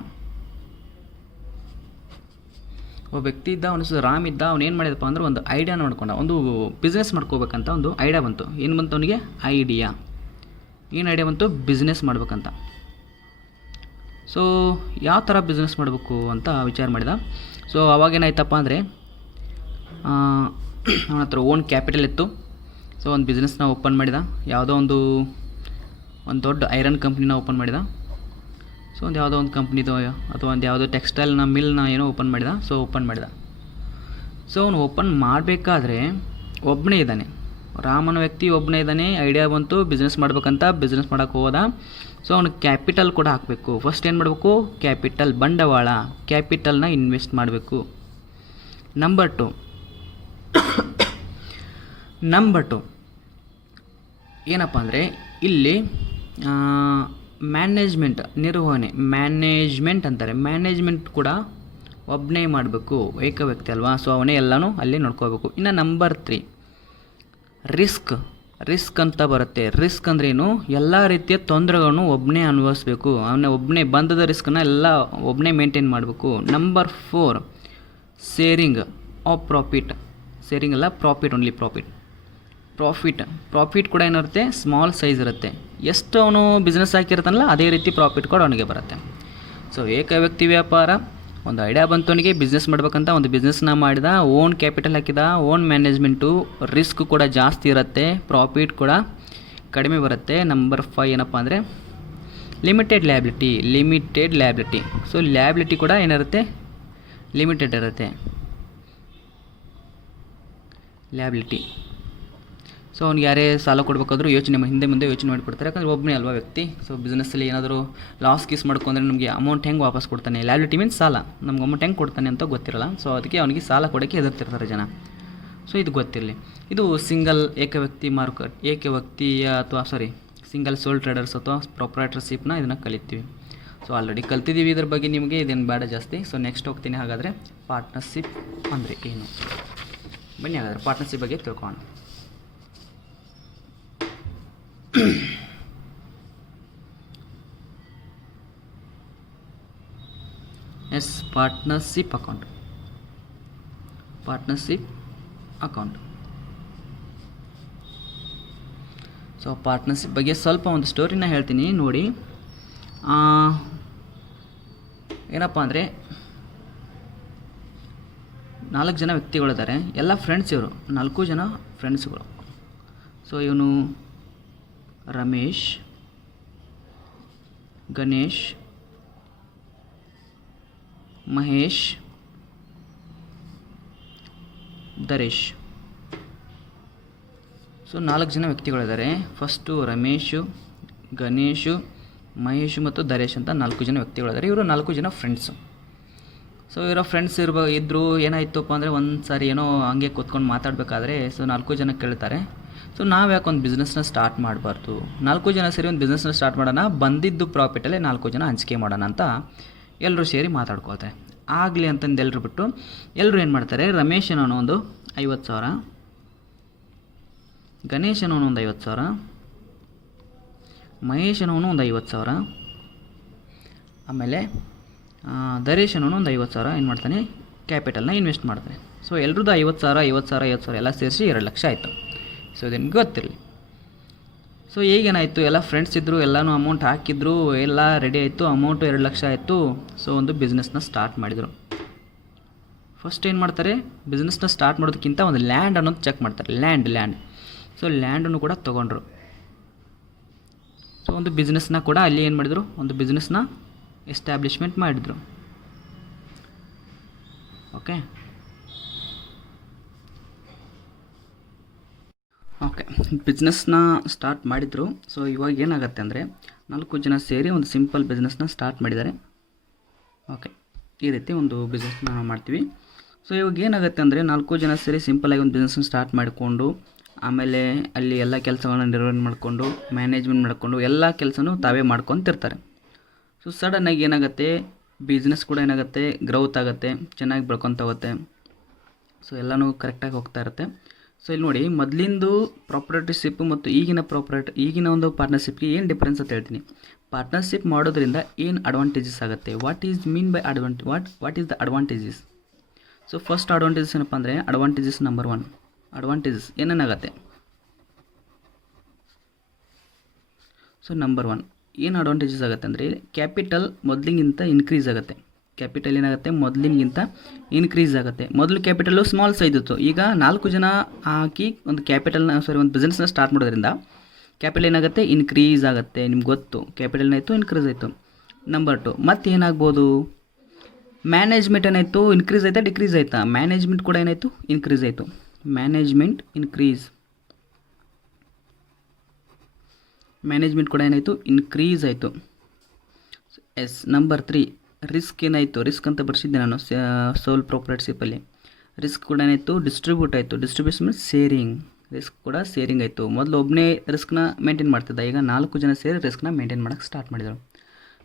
ಅವನ ಹೆಸರು ರಾಮ್ ಇದ್ದ. ಅವನು ಏನು ಮಾಡಿದಪ್ಪ ಅಂದ್ರೆ ಒಂದು ಐಡಿಯಾ ನೋಡ್ಕೊಂಡ, ಒಂದು ಬಿಸ್ನೆಸ್ ಮಾಡ್ಕೋಬೇಕಂತ ಒಂದು ಐಡಿಯಾ ಬಂತು. ಏನು ಬಂತು ಅವನಿಗೆ? ಏನು ಐಡಿಯಾ ಬಂತು? ಬಿಸ್ನೆಸ್ ಮಾಡ್ಬೇಕಂತ. ಸೊ ಯಾವ ಥರ ಬಿಸ್ನೆಸ್ ಮಾಡಬೇಕು ಅಂತ ವಿಚಾರ ಮಾಡಿದ. ಸೊ ಅವಾಗೇನಾಯ್ತಪ್ಪ ಅಂದರೆ ಅವನ ಹತ್ರ ಓನ್ ಕ್ಯಾಪಿಟಲ್ ಇತ್ತು. ಸೊ ಒಂದು ಬಿಸ್ನೆಸ್ನ ಓಪನ್ ಮಾಡಿದ. ಯಾವುದೋ ಒಂದು ದೊಡ್ಡ ಐರನ್ ಕಂಪ್ನಿನ ಓಪನ್ ಮಾಡಿದ. ಸೊ ಯಾವುದೋ ಒಂದು ಕಂಪ್ನಿದು ಅಥವಾ ಯಾವುದೋ ಟೆಕ್ಸ್ಟೈಲ್ನ ಮಿಲ್ನ ಏನೋ ಓಪನ್ ಮಾಡಿದ. ಸೊ ಅವನು ಓಪನ್ ಮಾಡಬೇಕಾದ್ರೆ ಒಬ್ಬನೇ ಇದ್ದಾನೆ, ರಾಮನ ವ್ಯಕ್ತಿ ಒಬ್ಬನೇ ಇದ್ದಾನೆ. ಐಡಿಯಾ ಬಂತು ಬಿಸ್ನೆಸ್ ಮಾಡ್ಬೇಕಂತ, ಬಿಸ್ನೆಸ್ ಮಾಡೋಕ್ಕೆ ಹೋದ. ಸೊ ಅವನು ಕ್ಯಾಪಿಟಲ್ ಕೂಡ ಹಾಕಬೇಕು. ಫಸ್ಟ್ ಏನು ಮಾಡಬೇಕು? ಕ್ಯಾಪಿಟಲ್, ಬಂಡವಾಳ, ಕ್ಯಾಪಿಟಲ್ನ ಇನ್ವೆಸ್ಟ್ ಮಾಡಬೇಕು. ನಂಬರ್ ಟು ಏನಪ್ಪ ಅಂದರೆ ಇಲ್ಲಿ ಮ್ಯಾನೇಜ್ಮೆಂಟ್, ನಿರ್ವಹಣೆ, ಮ್ಯಾನೇಜ್ಮೆಂಟ್ ಅಂತಾರೆ. ಮ್ಯಾನೇಜ್ಮೆಂಟ್ ಕೂಡ ಒಬ್ಬನೇ ಮಾಡಬೇಕು, ಏಕ ವ್ಯಕ್ತಿ ಅಲ್ವಾ, ಸೊ ಅವನೇ ಎಲ್ಲನೂ ಅಲ್ಲಿ ನೋಡ್ಕೋಬೇಕು. ಇನ್ನು ನಂಬರ್ 3 ರಿಸ್ಕ್ ಅಂತ ಬರುತ್ತೆ. ರಿಸ್ಕ್ ಅಂದ್ರೇನು, ಎಲ್ಲ ರೀತಿಯ ತೊಂದರೆಗಳನ್ನು ಒಬ್ಬನೇ ಅನುಭವಿಸ್ಬೇಕು, ಒಬ್ಬನೇ ಬಂಧದ ರಿಸ್ಕನ್ನ ಎಲ್ಲ ಒಬ್ಬನೇ ಮೇಂಟೈನ್ ಮಾಡಬೇಕು. Number 4 sharing of profit. Sharing ಅಲ್ಲ, ಓನ್ಲಿ ಪ್ರಾಫಿಟ್ ಕೂಡ ಏನಿರುತ್ತೆ, ಸ್ಮಾಲ್ ಸೈಜ್ ಇರುತ್ತೆ. ಎಷ್ಟು ಅವನು ಬಿಸ್ನೆಸ್ ಹಾಕಿರ್ತಾನಲ್ಲ ಅದೇ ರೀತಿ ಪ್ರಾಫಿಟ್ ಕೂಡ ಅವನಿಗೆ ಬರುತ್ತೆ. ಸೊ ಏಕ ವ್ಯಕ್ತಿ ವ್ಯಾಪಾರ, ಒಂದು ಐಡಿಯಾ ಬಂತು ಅವನಿಗೆ ಬಿಸ್ನೆಸ್ ಮಾಡ್ಬೇಕಂತ, ಒಂದು ಬಿಸ್ನೆಸ್ನ ಮಾಡಿದ, ಓನ್ ಕ್ಯಾಪಿಟಲ್ ಹಾಕಿದ, ಓನ್ ಮ್ಯಾನೇಜ್ಮೆಂಟು, ರಿಸ್ಕ್ ಕೂಡ ಜಾಸ್ತಿ ಇರುತ್ತೆ, ಪ್ರಾಫಿಟ್ ಕೂಡ ಕಡಿಮೆ ಬರುತ್ತೆ. ನಂಬರ್ 5 ಏನಪ್ಪ ಅಂದರೆ ಲಿಮಿಟೆಡ್ ಲ್ಯಾಬಿಲಿಟಿ. ಸೊ ಲ್ಯಾಬಿಲಿಟಿ ಕೂಡ ಏನಿರುತ್ತೆ, ಲಿಮಿಟೆಡ್ ಇರುತ್ತೆ ಲ್ಯಾಬಿಲಿಟಿ. ಸೊ ಅವ್ನಿಗೆ ಯಾರೇ ಸಾಲ ಕೊಡಬೇಕಾದ್ರೂ ಹಿಂದೆ ಮುಂದೆ ಯೋಚನೆ ಮಾಡಿಕೊಡ್ತಾರೆ, ಯಾಕಂದರೆ ಒಬ್ಬನೇ ಅಲ್ವಾ ವ್ಯಕ್ತಿ. ಸೊ ಬಿಸ್ನೆಸ್ಸಲ್ಲಿ ಏನಾದರೂ ಲಾಸ್ ಗೀಸ್ ಮಾಡ್ಕೊಂಡ್ರೆ ನಮಗೆ ಅಮೌಂಟ್ ಹೆಂಗೆ ವಾಪಸ್ ಕೊಡ್ತಾನೆ, ಲ್ಯಾಬಿಲಿಟಿ ಮೀನ್ಸ್ ಸಾಲ, ನಮ್ಗೆ ಅಮೌಂಟ್ ಹೆಂಗೆ ಕೊಡ್ತಾನೆ ಅಂತ ಗೊತ್ತಿರಲ್ಲ. ಸೊ ಅದಕ್ಕೆ ಅವನಿಗೆ ಸಾಲ ಕೊಡೋಕ್ಕೆ ಹೆದರ್ತಿರ್ತಾರೆ ಜನ. ಸೊ ಇದು ಗೊತ್ತಿರಲಿ. ಇದು ಸಿಂಗಲ್ ಸೋಲ್ ಟ್ರೇಡರ್ಸ್ ಅಥವಾ ಪ್ರೊಪ್ರೈಟರ್ಶಿಪ್ನ ಇದನ್ನು ಕಲಿತೀವಿ. ಸೊ ಆಲ್ರೆಡಿ ಕಲ್ತಿದ್ದೀವಿ ಇದ್ರ ಬಗ್ಗೆ, ನಿಮಗೆ ಇದೇನು ಬೇಡ ಜಾಸ್ತಿ. ಸೊ ನೆಕ್ಸ್ಟ್ ಹೋಗ್ತೀನಿ. ಹಾಗಾದರೆ ಪಾರ್ಟ್ನರ್ಶಿಪ್ ಅಂದರೆ ಏನು, ಬನ್ನಿ ಹಾಗಾದರೆ ಪಾರ್ಟ್ನರ್ಶಿಪ್ ಬಗ್ಗೆ ತಿಳ್ಕೊಳ್ಳೋಣ. Partnership account. ಸೊ ಪಾರ್ಟ್ನರ್ಶಿಪ್ ಬಗ್ಗೆ ಸ್ವಲ್ಪ ಒಂದು ಸ್ಟೋರಿನ ಹೇಳ್ತೀನಿ ನೋಡಿ. ಏನಪ್ಪ ಅಂದರೆ 4 ಜನ ವ್ಯಕ್ತಿಗಳಿದ್ದಾರೆ, ಎಲ್ಲ ಫ್ರೆಂಡ್ಸ್. ಇವರು 4 ಜನ ಫ್ರೆಂಡ್ಸ್ಗಳು. ಸೊ ಇವನು ರಮೇಶ್, ಗಣೇಶ್, ಮಹೇಶ್, ದರೇಶ್. ಸೊ 4 ಜನ ವ್ಯಕ್ತಿಗಳಿದ್ದಾರೆ. ಫಸ್ಟು ರಮೇಶು, ಗಣೇಶು, ಮಹೇಶು ಮತ್ತು ದರೇಶ್ ಅಂತ 4 ಜನ ವ್ಯಕ್ತಿಗಳಿದ್ದಾರೆ. ಇವರು 4 ಜನ ಫ್ರೆಂಡ್ಸು. ಸೊ ಇವರ ಫ್ರೆಂಡ್ಸ್ ಇದ್ದರು. ಏನಾಯ್ತಪ್ಪ ಅಂದರೆ ಒಂದು ಸಾರಿ ಏನೋ ಹಂಗೆ ಕೂತ್ಕೊಂಡು ಮಾತಾಡಬೇಕಾದ್ರೆ ಸೊ 4 ಜನ ಕೇಳ್ತಾರೆ, ಸೊ ನಾವು ಯಾಕೆ ಒಂದು ಬಿಸ್ನೆಸ್ನ ಸ್ಟಾರ್ಟ್ ಮಾಡಬಾರ್ದು, 4 ಜನ ಸೇರಿ ಒಂದು ಬಿಸ್ನೆಸ್ನ ಸ್ಟಾರ್ಟ್ ಮಾಡೋಣ, ಬಂದಿದ್ದು ಪ್ರಾಫಿಟಲ್ಲೇ 4 ಜನ ಹಂಚಿಕೆ ಮಾಡೋಣ ಅಂತ ಎಲ್ಲರೂ ಸೇರಿ ಮಾತಾಡ್ಕೊಳ್ತಾರೆ. ಆಗಲಿ ಅಂತಂದು ಎಲ್ಲರೂ ಬಿಟ್ಟು ಎಲ್ಲರೂ ಏನು ಮಾಡ್ತಾರೆ, ರಮೇಶ್ ಅನ್ನೋನು ಒಂದು 50,000, ಗಣೇಶ್ ಅನ್ನೋನು ಒಂದು 50,000, ಮಹೇಶ್ ಅನ್ನೋನು ಒಂದು 50,000, ಆಮೇಲೆ ದರೇಶ್ ಅನ್ನೋನು ಒಂದು 50,000 ಏನು ಮಾಡ್ತಾನೆ, ಕ್ಯಾಪಿಟಲ್ನ ಇನ್ವೆಸ್ಟ್ ಮಾಡ್ತಾನೆ. ಸೊ ಎಲ್ರದ್ದು 50,000 ಎಲ್ಲ ಸೇರಿಸಿ 2 ಲಕ್ಷ ಆಯಿತು. ಸೊ ಇದನ್ನು ಗೊತ್ತಿರಲಿ. ಸೊ ಈಗೇನಾಯಿತು, ಎಲ್ಲ ಫ್ರೆಂಡ್ಸ್ ಇದ್ದರು, ಎಲ್ಲನೂ ಅಮೌಂಟ್ ಹಾಕಿದ್ರು, ಎಲ್ಲ ರೆಡಿ ಆಯಿತು, ಅಮೌಂಟು 2 ಲಕ್ಷ ಆಯಿತು. ಸೊ ಒಂದು ಬಿಸ್ನೆಸ್ನ ಸ್ಟಾರ್ಟ್ ಮಾಡಿದರು. ಫಸ್ಟ್ ಏನು ಮಾಡ್ತಾರೆ, ಬಿಸ್ನೆಸ್ನ ಸ್ಟಾರ್ಟ್ ಮಾಡೋದಕ್ಕಿಂತ ಒಂದು ಲ್ಯಾಂಡ್ ಅನ್ನೋದು ಚೆಕ್ ಮಾಡ್ತಾರೆ, ಲ್ಯಾಂಡ್. ಸೊ ಲ್ಯಾಂಡನ್ನು ಕೂಡ ತೊಗೊಂಡ್ರು. ಸೊ ಒಂದು ಬಿಸ್ನೆಸ್ನ ಕೂಡ ಅಲ್ಲಿ ಏನು ಮಾಡಿದರು, ಒಂದು ಬಿಸ್ನೆಸ್ನ ಎಸ್ಟಾಬ್ಲಿಷ್ಮೆಂಟ್ ಮಾಡಿದರು. ಓಕೆ, ಬಿಸ್ನೆಸ್ನ ಸ್ಟಾರ್ಟ್ ಮಾಡಿದರು. ಸೊ ಇವಾಗ ಏನಾಗುತ್ತೆ ಅಂದರೆ 4 ಜನ ಸೇರಿ ಒಂದು ಸಿಂಪಲ್ ಬಿಸ್ನೆಸ್ನ ಸ್ಟಾರ್ಟ್ ಮಾಡಿದ್ದಾರೆ. ಓಕೆ, ಈ ರೀತಿ ಒಂದು ಬಿಸ್ನೆಸ್ನ ನಾವು ಮಾಡ್ತೀವಿ. ಸೊ ಇವಾಗ ಏನಾಗುತ್ತೆ ಅಂದರೆ 4 ಜನ ಸೇರಿ ಸಿಂಪಲಾಗಿ ಒಂದು ಬಿಸ್ನೆಸ್ನ ಸ್ಟಾರ್ಟ್ ಮಾಡಿಕೊಂಡು, ಆಮೇಲೆ ಅಲ್ಲಿ ಎಲ್ಲ ಕೆಲಸಗಳನ್ನ ನಿರ್ವಹಣೆ ಮಾಡಿಕೊಂಡು, ಮ್ಯಾನೇಜ್ಮೆಂಟ್ ಮಾಡಿಕೊಂಡು, ಎಲ್ಲ ಕೆಲಸನೂ ತಾವೇ ಮಾಡ್ಕೊತಿರ್ತಾರೆ. ಸೊ ಸಡನ್ನಾಗಿ ಏನಾಗುತ್ತೆ, ಬಿಸ್ನೆಸ್ ಕೂಡ ಏನಾಗುತ್ತೆ, ಗ್ರೌತ್ ಆಗುತ್ತೆ, ಚೆನ್ನಾಗಿ ಬೆಳ್ಕೊತ ಹೋಗುತ್ತೆ. ಸೊ ಎಲ್ಲನೂ ಕರೆಕ್ಟಾಗಿ ಹೋಗ್ತಾ ಇರುತ್ತೆ. ಸೊ ಇಲ್ಲಿ ನೋಡಿ, ಮೊದಲಿಂದು ಪ್ರಾಪರ್ಟಿಶಿಪ್ ಮತ್ತು ಈಗಿನ ಒಂದು ಪಾರ್ಟ್ನರ್ಶಿಪ್ಗೆ ಏನು ಡಿಫ್ರೆನ್ಸ್ ಅಂತ ಹೇಳ್ತೀನಿ. ಪಾರ್ಟ್ನರ್ಶಿಪ್ ಮಾಡೋದ್ರಿಂದ ಏನು ಅಡ್ವಾಂಟೇಜಸ್ ಆಗುತ್ತೆ, what is the advantages. So first advantages ಏನಪ್ಪ ಅಂದರೆ, ಅಡ್ವಾಂಟೇಜಸ್ ನಂಬರ್ 1 ಅಡ್ವಾಂಟೇಜಸ್ ಏನೇನಾಗುತ್ತೆ. ಸೊ ನಂಬರ್ 1 ಏನು ಅಡ್ವಾಂಟೇಜಸ್ ಆಗುತ್ತೆ ಅಂದರೆ, ಕ್ಯಾಪಿಟಲ್ ಮೊದಲಿಗಿಂತ ಇನ್ಕ್ರೀಸ್ ಆಗುತ್ತೆ. ಕ್ಯಾಪಿಟಲ್ ಏನಾಗುತ್ತೆ, ಮೊದಲಿಗಿಂತ ಇನ್ಕ್ರೀಸ್ ಆಗುತ್ತೆ. ಮೊದಲು ಕ್ಯಾಪಿಟಲ್ಲು ಸ್ಮಾಲ್ ಸೈಜ್ ಇತ್ತು, ಈಗ 4 ಜನ ಹಾಕಿ ಒಂದು ಒಂದು ಬಿಸ್ನೆಸ್ನ ಸ್ಟಾರ್ಟ್ ಮಾಡೋದ್ರಿಂದ ಕ್ಯಾಪಿಟಲ್ ಏನಾಗುತ್ತೆ, ಇನ್ಕ್ರೀಸ್ ಆಗುತ್ತೆ. ನಿಮ್ಗೆ ಗೊತ್ತು, ಕ್ಯಾಪಿಟಲ್ ಏನಾಯಿತು, ಇನ್ಕ್ರೀಸ್ ಆಯಿತು. ನಂಬರ್ 2 ಮತ್ತೆ ಏನಾಗ್ಬೋದು, ಮ್ಯಾನೇಜ್ಮೆಂಟ್ ಏನಾಯಿತು, ಇನ್ಕ್ರೀಸ್ ಆಯಿತಾ ಡಿಕ್ರೀಸ್ ಆಯಿತಾ, ಮ್ಯಾನೇಜ್ಮೆಂಟ್ ಕೂಡ ಏನಾಯಿತು, ಇನ್ಕ್ರೀಸ್ ಆಯಿತು. ಮ್ಯಾನೇಜ್ಮೆಂಟ್ ಕೂಡ ಏನಾಯಿತು, ಇನ್ಕ್ರೀಸ್ ಆಯಿತು. ನಂಬರ್ 3 ರಿಸ್ಕ್ ಏನಾಯಿತು, ರಿಸ್ಕ್ ಅಂತ ಬರ್ಸಿದ್ದೆ ನಾನು ಸೋಲ್ ಪ್ರೊಪ್ರೈಟರ್ಶಿಪ್ಪಲ್ಲಿ. ರಿಸ್ಕ್ ಕೂಡ ಏನಾಯಿತು, ಡಿಸ್ಟ್ರಿಬ್ಯೂಟ್ ಆಯಿತು. ಡಿಸ್ಟ್ರಿಬ್ಯೂಷನ್ ಮೀನ್ಸ್ ಸೇರಿಂಗ್, ರಿಸ್ಕ್ ಕೂಡ ಸೇರಿಂಗ್ ಆಯಿತು. ಮೊದಲು ಒಬ್ಬನೇ ರಿಸ್ಕ್ನ ಮೇಂಟೈನ್ ಮಾಡ್ತಿದ್ದ, ಈಗ 4 ಜನ ಸೇರಿ ರಿಸ್ಕ್ನ ಮೇಂಟೈನ್ ಮಾಡೋಕ್ಕೆ ಸ್ಟಾರ್ಟ್ ಮಾಡಿದರು.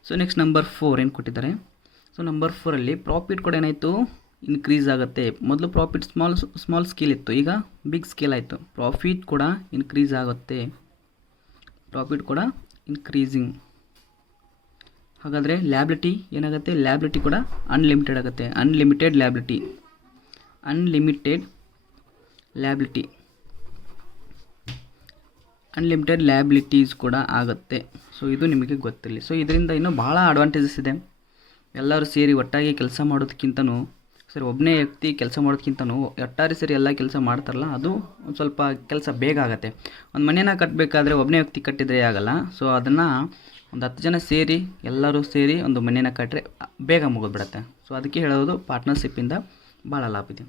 ಸೊ ನೆಕ್ಸ್ಟ್ ನಂಬರ್ 4 ಏನು ಕೊಟ್ಟಿದ್ದಾರೆ, ಸೊ ನಂಬರ್ 4ಅಲ್ಲಿ ಪ್ರಾಫಿಟ್ ಕೂಡ ಏನಾಯಿತು, ಇನ್ಕ್ರೀಸ್ ಆಗುತ್ತೆ. ಮೊದಲು ಪ್ರಾಫಿಟ್ ಸ್ಮಾಲ್ ಸ್ಕೇಲ್ ಇತ್ತು, ಈಗ ಬಿಗ್ ಸ್ಕೇಲ್ ಆಯಿತು. ಪ್ರಾಫಿಟ್ ಕೂಡ ಇನ್ಕ್ರೀಸ್ ಆಗುತ್ತೆ, ಪ್ರಾಫಿಟ್ ಕೂಡ ಇನ್ಕ್ರೀಸಿಂಗ್. ಹಾಗಾದರೆ ಲ್ಯಾಬಿಲಿಟಿ ಏನಾಗುತ್ತೆ, ಲ್ಯಾಬಿಲಿಟಿ ಕೂಡ ಅನ್ಲಿಮಿಟೆಡ್ ಆಗುತ್ತೆ. ಅನ್ಲಿಮಿಟೆಡ್ ಲ್ಯಾಬಿಲಿಟೀಸ್ ಕೂಡ ಆಗುತ್ತೆ. ಸೊ ಇದು ನಿಮಗೆ ಗೊತ್ತಿರಲಿ. ಸೊ ಇದರಿಂದ ಇನ್ನೂ ಭಾಳ ಅಡ್ವಾಂಟೇಜಸ್ ಇದೆ. ಎಲ್ಲರೂ ಸೇರಿ ಒಟ್ಟಾಗಿ ಕೆಲಸ ಮಾಡೋದಕ್ಕಿಂತನೂ, ಸರಿ ಒಬ್ಬನೇ ವ್ಯಕ್ತಿ ಕೆಲಸ ಮಾಡೋದಕ್ಕಿಂತನೂ ಒಟ್ಟಾರೆ ಸೇರಿ ಎಲ್ಲ ಕೆಲಸ ಮಾಡ್ತಾರಲ್ಲ, ಅದು ಒಂದು ಸ್ವಲ್ಪ ಕೆಲಸ ಬೇಗ ಆಗುತ್ತೆ. ಒಂದು ಮನೇನ ಕಟ್ಟಬೇಕಾದ್ರೆ ಒಬ್ಬನೇ ವ್ಯಕ್ತಿ ಕಟ್ಟಿದರೆ ಆಗಲ್ಲ. ಸೊ ಅದನ್ನು ಒಂದು 10 ಜನ ಸೇರಿ, ಎಲ್ಲರೂ ಸೇರಿ ಒಂದು ಮನೇನ ಕಟ್ಟರೆ ಬೇಗ ಮುಗಿದ್ಬಿಡುತ್ತೆ. ಸೊ ಅದಕ್ಕೆ ಹೇಳೋದು ಪಾರ್ಟ್ನರ್ಶಿಪ್ಪಿಂದ ಭಾಳ ಲಾಭ ಇದೆ.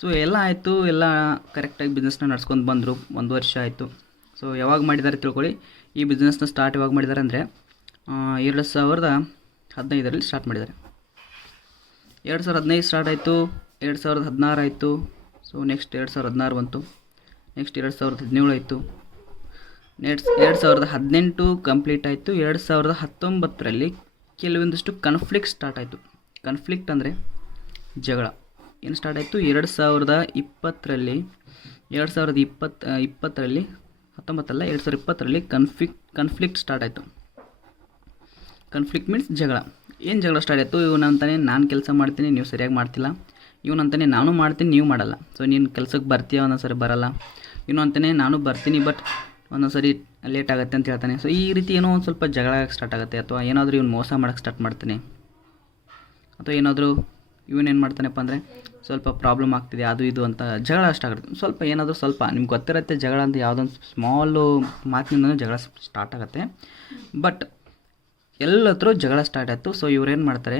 ಸೊ ಎಲ್ಲ ಆಯಿತು, ಎಲ್ಲ ಕರೆಕ್ಟಾಗಿ ಬಿಸ್ನೆಸ್ನ ನಡ್ಸ್ಕೊಂಡು ಬಂದರು. 1 ವರ್ಷ ಆಯಿತು. ಸೊ ಯಾವಾಗ ಮಾಡಿದ್ದಾರೆ ತಿಳ್ಕೊಳ್ಳಿ. ಈ ಬಿಸ್ನೆಸ್ನ ಸ್ಟಾರ್ಟ್ ಯಾವಾಗ ಮಾಡಿದ್ದಾರೆ ಅಂದರೆ 2015ರಲ್ಲಿ ಸ್ಟಾರ್ಟ್ ಮಾಡಿದ್ದಾರೆ. 2015 ಸ್ಟಾರ್ಟ್ ಆಯಿತು, 2016 ಆಯಿತು. ಸೊ ನೆಕ್ಸ್ಟ್ 2016 ಬಂತು, ನೆಕ್ಸ್ಟ್ 2017 ಆಯಿತು, ನೆಕ್ಸ್ಟ್ 2018 ಕಂಪ್ಲೀಟ್ ಆಯಿತು. 2019ರಲ್ಲಿ ಕೆಲವೊಂದಿಷ್ಟು ಕನ್ಫ್ಲಿಕ್ಟ್ ಸ್ಟಾರ್ಟ್ ಆಯಿತು. ಕನ್ಫ್ಲಿಕ್ಟ್ ಅಂದರೆ ಜಗಳ. ಏನು ಸ್ಟಾರ್ಟ್ ಆಯಿತು, 2020ರಲ್ಲಿ 2020ರಲ್ಲಿ ಕನ್ಫ್ಲಿಕ್ಟ್ ಸ್ಟಾರ್ಟ್ ಆಯಿತು. ಕನ್ಫ್ಲಿಕ್ಟ್ ಮೀನ್ಸ್ ಜಗಳ. ಏನು ಜಗಳ ಸ್ಟಾರ್ಟ್ ಆಯಿತು, ಇವನಂತಾನೆ ನಾನು ಕೆಲಸ ಮಾಡ್ತೀನಿ, ನೀವು ಸರಿಯಾಗಿ ಮಾಡ್ತಿಲ್ಲ. ಇವನಂತಾನೆ ನಾನು ಮಾಡ್ತೀನಿ, ನೀವು ಮಾಡಲ್ಲ. ಸೊ ನೀನು ಕೆಲಸಕ್ಕೆ ಬರ್ತೀಯ, ಒಂದೊಂದು ಸರಿ ಬರಲ್ಲ. ಇವನು ಅಂತಾನೆ ನಾನು ಬರ್ತೀನಿ, ಬಟ್ ಒಂದೊಂದು ಸರಿ ಲೇಟ್ ಆಗುತ್ತೆ ಅಂತ ಹೇಳ್ತಾನೆ. ಸೊ ಈ ರೀತಿ ಏನೋ ಒಂದು ಸ್ವಲ್ಪ ಜಗಳ ಸ್ಟಾರ್ಟ್ ಆಗುತ್ತೆ. ಅಥವಾ ಏನಾದರೂ ಇವನು ಮೋಸ ಮಾಡೋಕ್ಕೆ ಸ್ಟಾರ್ಟ್ ಮಾಡ್ತಾನೆ, ಅಥವಾ ಏನಾದರೂ ಇವನೇನು ಮಾಡ್ತಾನಪ್ಪ ಅಂದರೆ ಸ್ವಲ್ಪ ಪ್ರಾಬ್ಲಮ್ ಆಗ್ತಿದೆ, ಅದು ಇದು ಅಂತ ಜಗಳ ಆಗುತ್ತೆ. ಸ್ವಲ್ಪ ಏನಾದರೂ ಸ್ವಲ್ಪ ನಿಮ್ಗೆ ಗೊತ್ತಿರುತ್ತೆ, ಜಗಳ ಅಂತ ಯಾವುದೊಂದು ಸ್ಮಾಲು ಮಾತಿನಿಂದ ಜಗಳ ಸ್ಟಾರ್ಟ್ ಆಗುತ್ತೆ. ಬಟ್ ಎಲ್ಲತ್ರ ಜಗಳ ಸ್ಟಾರ್ಟ್ ಆಯಿತು. ಸೊ ಇವ್ರೇನು ಮಾಡ್ತಾರೆ,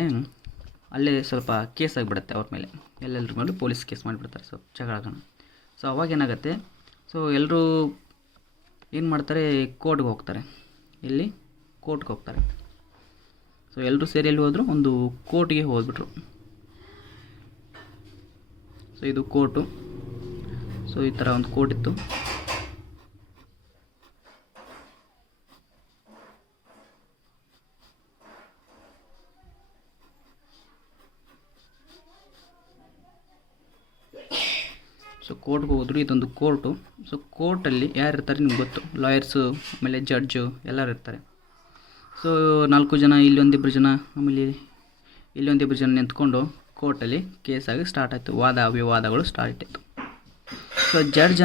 ಅಲ್ಲೇ ಸ್ವಲ್ಪ ಕೇಸ್ ಆಗಿಬಿಡುತ್ತೆ ಅವ್ರ ಮೇಲೆ, ಎಲ್ಲರ ಮೇಲೆ ಪೊಲೀಸ್ ಕೇಸ್ ಮಾಡಿಬಿಡ್ತಾರೆ. ಸೊ ಜಗಳಗಳನ್ನ. ಸೊ ಅವಾಗೇನಾಗುತ್ತೆ, ಸೊ ಎಲ್ಲರೂ ಏನು ಮಾಡ್ತಾರೆ, ಕೋರ್ಟ್ಗೆ ಹೋಗ್ತಾರೆ. ಎಲ್ಲಿ, ಕೋರ್ಟ್ಗೆ ಹೋಗ್ತಾರೆ. ಸೊ ಎಲ್ಲರೂ ಸೇರಿ ಎಲ್ಲಿ ಹೋದರು, ಒಂದು ಕೋರ್ಟ್ಗೆ ಹೋಗ್ಬಿಟ್ರು. ಸೊ ಇದು ಕೋರ್ಟು. ಸೊ ಈ ಥರ ಒಂದು ಕೋರ್ಟ್ ಇತ್ತು. ಸೊ ಕೋರ್ಟ್ಗೆ ಹೋದ್ರು, ಇದೊಂದು ಕೋರ್ಟು. ಸೊ ಕೋರ್ಟಲ್ಲಿ ಯಾರು ಇರ್ತಾರೆ ನಿಮ್ಗೆ ಗೊತ್ತು, ಲಾಯರ್ಸು, ಆಮೇಲೆ ಜಡ್ಜು ಎಲ್ಲರೂ ಇರ್ತಾರೆ. ಸೊ 4 ಜನ, ಇಲ್ಲೊಂದಿಬ್ಬರು ಜನ, ಆಮೇಲೆ ಇಲ್ಲೊಂದಿಬ್ಬರು ಜನ ನಿಂತ್ಕೊಂಡು ಕೋರ್ಟಲ್ಲಿ ಕೇಸಾಗಿ ಸ್ಟಾರ್ಟ್ ಆಯಿತು. ವಾದ ವಿವಾದಗಳು ಸ್ಟಾರ್ಟ್ ಆಯಿತು. ಸೊ ಜಡ್ಜ್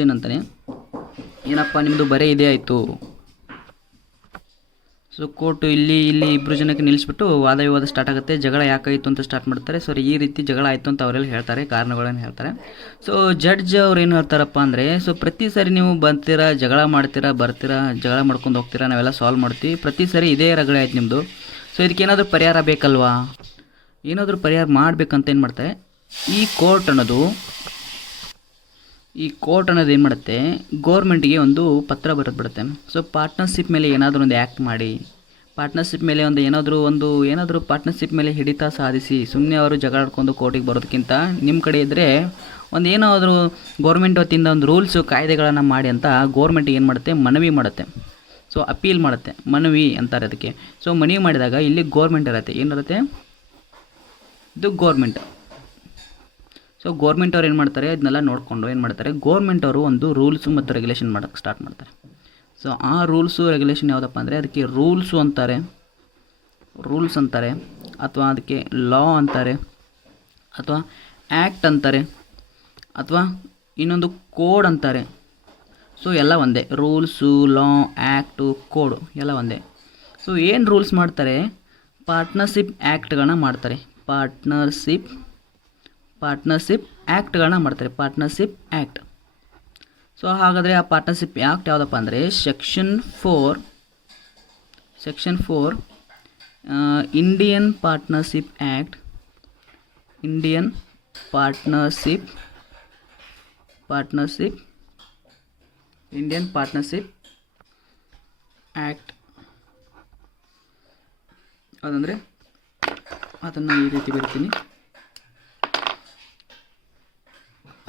ಏನಂತಾನೆ, ಏನಪ್ಪ ನಿಮ್ಮದು ಬರೀ ಇದೇ ಆಯಿತು. ಸೊ ಕೋರ್ಟು ಇಲ್ಲಿ ಇಬ್ಬರು ಜನಕ್ಕೆ ನಿಲ್ಲಿಸ್ಬಿಟ್ಟು ವಾದ ವಿವಾದ ಸ್ಟಾರ್ಟ್ ಆಗುತ್ತೆ. ಜಗಳ ಯಾಕಾಯಿತು ಅಂತ ಸ್ಟಾರ್ಟ್ ಮಾಡ್ತಾರೆ. ಸೊ ಈ ರೀತಿ ಜಗಳ ಆಯಿತು ಅಂತ ಅವರೆಲ್ಲ ಹೇಳ್ತಾರೆ, ಕಾರಣಗಳನ್ನು ಹೇಳ್ತಾರೆ. ಸೊ ಜಡ್ಜ್ ಅವ್ರು ಏನು ಹೇಳ್ತಾರಪ್ಪ ಅಂದರೆ, ಸೊ ಪ್ರತಿ ಸಾರಿ ನೀವು ಬರ್ತೀರಾ, ಜಗಳ ಮಾಡ್ತೀರಾ, ಬರ್ತೀರಾ, ಜಗಳ ಮಾಡ್ಕೊಂಡು ಹೋಗ್ತೀರಾ, ನಾವೆಲ್ಲ ಸಾಲ್ವ್ ಮಾಡ್ತೀವಿ. ಪ್ರತಿ ಸಾರಿ ಇದೇ ರಗಳೆ ಆಯ್ತು ನಿಮ್ಮದು. ಸೊ ಇದಕ್ಕೆ ಏನಾದರೂ ಪರಿಹಾರ ಬೇಕಲ್ವಾ, ಏನಾದರೂ ಪರಿಹಾರ ಮಾಡಬೇಕಂತ ಏನು ಮಾಡ್ತಾರೆ, ಈ ಕೋರ್ಟ್ ಅನ್ನೋದು ಏನು ಮಾಡುತ್ತೆ, ಗೋರ್ಮೆಂಟಿಗೆ ಒಂದು ಪತ್ರ ಬರೆದ್ಬಿಡುತ್ತೆ. ಸೊ ಪಾರ್ಟ್ನರ್ಶಿಪ್ ಮೇಲೆ ಏನಾದರೂ ಒಂದು ಆ್ಯಕ್ಟ್ ಮಾಡಿ, ಪಾರ್ಟ್ನರ್ಶಿಪ್ ಮೇಲೆ ಏನಾದರೂ ಪಾರ್ಟ್ನರ್ಶಿಪ್ ಮೇಲೆ ಹಿಡಿತ ಸಾಧಿಸಿ. ಸುಮ್ಮನೆ ಅವರು ಜಗಳ ಆಡ್ಕೊಂಡು ಕೋರ್ಟಿಗೆ ಬರೋದಕ್ಕಿಂತ ನಿಮ್ಮ ಕಡೆ ಇದ್ದರೆ ಒಂದು ಏನಾದರೂ ಗೌರ್ಮೆಂಟ್ ವತಿಯಿಂದ ಒಂದು ರೂಲ್ಸು, ಕಾಯ್ದೆಗಳನ್ನು ಮಾಡಿ ಅಂತ ಗೋರ್ಮೆಂಟಿಗೆ ಏನು ಮಾಡುತ್ತೆ, ಮನವಿ ಮಾಡುತ್ತೆ. ಸೊ ಅಪೀಲ್ ಮಾಡುತ್ತೆ, ಮನವಿ ಅಂತಾರೆ ಅದಕ್ಕೆ. ಸೊ ಮನವಿ ಮಾಡಿದಾಗ ಇಲ್ಲಿ ಗೋರ್ಮೆಂಟ್ ಇರುತ್ತೆ, ಏನಿರುತ್ತೆ, ಇದು ಗೋರ್ಮೆಂಟ್. ಸೊ ಗೋರ್ಮೆಂಟ್ ಅವ್ರು ಏನು ಮಾಡ್ತಾರೆ, ಇದನ್ನೆಲ್ಲ ನೋಡಿಕೊಂಡು ಏನು ಮಾಡ್ತಾರೆ, ಗೋರ್ಮೆಂಟ್ ಅವರು ಒಂದು ರೂಲ್ಸು ಮತ್ತು ರೆಗ್ಯುಲೇಷನ್ ಮಾಡೋಕ್ಕೆ ಸ್ಟಾರ್ಟ್ ಮಾಡ್ತಾರೆ. ಸೊ ಆ ರೂಲ್ಸು ರೆಗ್ಯುಲೇಷನ್ ಯಾವುದಪ್ಪ ಅಂದರೆ, ಅದಕ್ಕೆ ರೂಲ್ಸ್ ಅಂತಾರೆ, ಅಥವಾ ಅದಕ್ಕೆ ಲಾ ಅಂತಾರೆ, ಅಥವಾ ಆ್ಯಕ್ಟ್ ಅಂತಾರೆ, ಅಥವಾ ಇನ್ನೊಂದು ಕೋಡ್ ಅಂತಾರೆ. ಸೊ ಎಲ್ಲ ಒಂದೇ, ರೂಲ್ಸು, ಲಾ, ಆ್ಯಕ್ಟು, ಕೋಡು ಎಲ್ಲ ಒಂದೇ. ಸೊ ಏನು ರೂಲ್ಸ್ ಮಾಡ್ತಾರೆ, ಪಾರ್ಟ್ನರ್ಶಿಪ್ ಆ್ಯಕ್ಟ್ಗಳನ್ನ ಮಾಡ್ತಾರೆ. ಪಾರ್ಟ್ನರ್ಶಿಪ್ ಆ್ಯಕ್ಟ್ಗಳನ್ನ ಮಾಡ್ತಾರೆ, ಪಾರ್ಟ್ನರ್ಶಿಪ್ ಆ್ಯಕ್ಟ್. ಸೊ ಹಾಗಾದರೆ ಆ ಪಾರ್ಟ್ನರ್ಶಿಪ್ ಆ್ಯಕ್ಟ್ ಯಾವುದಪ್ಪ ಅಂದರೆ ಸೆಕ್ಷನ್ 4 ಇಂಡಿಯನ್ ಪಾರ್ಟ್ನರ್ಶಿಪ್ ಆ್ಯಕ್ಟ್ ಅದಂದರೆ ಅದನ್ನು ಈ ರೀತಿ ಬರ್ತೀನಿ,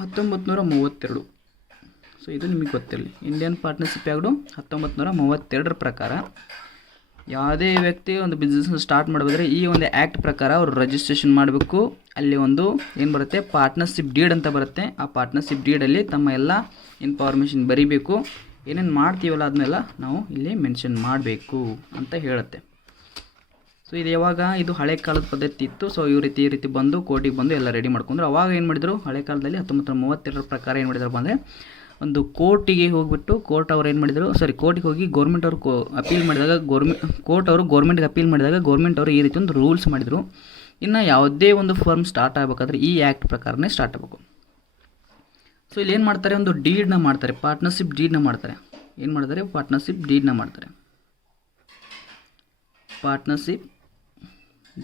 1932. ಸೊ ಇದು ನಿಮಗೆ ಗೊತ್ತಿರಲಿ. ಇಂಡಿಯನ್ ಪಾರ್ಟ್ನರ್ಶಿಪ್ ಆ್ಯಕ್ಟು 1932 ಪ್ರಕಾರ ಯಾವುದೇ ವ್ಯಕ್ತಿ ಒಂದು ಬಿಸ್ನೆಸ್ನ ಸ್ಟಾರ್ಟ್ ಮಾಡಬೇಕಾದ್ರೆ ಈ ಒಂದು ಆ್ಯಕ್ಟ್ ಪ್ರಕಾರ ಅವರು ರಿಜಿಸ್ಟ್ರೇಷನ್ ಮಾಡಬೇಕು. ಅಲ್ಲಿ ಒಂದು ಏನು ಬರುತ್ತೆ, ಪಾರ್ಟ್ನರ್ಶಿಪ್ ಡೀಡ್ ಅಂತ ಬರುತ್ತೆ. ಆ ಪಾರ್ಟ್ನರ್ಶಿಪ್ ಡೀಡಲ್ಲಿ ತಮ್ಮ ಎಲ್ಲ ಇನ್ಫಾರ್ಮೇಷನ್ ಬರೀಬೇಕು. ಏನೇನು ಮಾಡ್ತೀವಲ್ಲ ಅದನ್ನೆಲ್ಲ ನಾವು ಇಲ್ಲಿ ಮೆನ್ಷನ್ ಮಾಡಬೇಕು ಅಂತ ಹೇಳುತ್ತೆ. ಸೊ ಇದು ಯಾವಾಗ, ಇದು ಹಳೆ ಕಾಲದ ಪದ್ಧತಿ ಇತ್ತು. ಸೊ ಈ ರೀತಿ ಬಂದು ಕೋರ್ಟಿಗೆ ಬಂದು ಎಲ್ಲ ರೆಡಿ ಮಾಡ್ಕೊಂಡ್ರು. ಅವಾಗ ಏನು ಮಾಡಿದರು, ಹಳೆ ಕಾಲದಲ್ಲಿ 1932 ಪ್ರಕಾರ ಏನು ಮಾಡಿದ್ರಪ್ಪ ಅಂದರೆ, ಒಂದು ಕೋರ್ಟಿಗೆ ಹೋಗಿಬಿಟ್ಟು ಕೋರ್ಟ್ ಅವ್ರು ಏನು ಮಾಡಿದರು, ಕೋರ್ಟಿಗೆ ಹೋಗಿ ಗೌರ್ಮೆಂಟ್ ಅವ್ರು ಅಪೀಲ್ ಮಾಡಿದಾಗ ಕೋರ್ಟ್ ಅವರು ಗೌರ್ಮೆಂಟ್ಗೆ ಅಪೀಲ್ ಮಾಡಿದಾಗ ಗೌರ್ಮೆಂಟ್ ಅವರು ಈ ರೀತಿ ಒಂದು ರೂಲ್ಸ್ ಮಾಡಿದರು. ಇನ್ನು ಯಾವುದೇ ಒಂದು ಫರ್ಮ್ ಸ್ಟಾರ್ಟ್ ಆಗಬೇಕಾದ್ರೆ ಈ ಆ್ಯಕ್ಟ್ ಪ್ರಕಾರನೇ ಸ್ಟಾರ್ಟ್ ಆಗಬೇಕು. ಸೊ ಇಲ್ಲಿ ಏನು ಮಾಡ್ತಾರೆ, ಒಂದು ಡೀಡ್ನ ಮಾಡ್ತಾರೆ, ಪಾರ್ಟ್ನರ್ಶಿಪ್ ಡೀಡ್ನ ಮಾಡ್ತಾರೆ. ಏನು ಮಾಡ್ತಾರೆ, ಪಾರ್ಟ್ನರ್ಶಿಪ್ ಡೀಡ್ನ ಮಾಡ್ತಾರೆ. ಪಾರ್ಟ್ನರ್ಶಿಪ್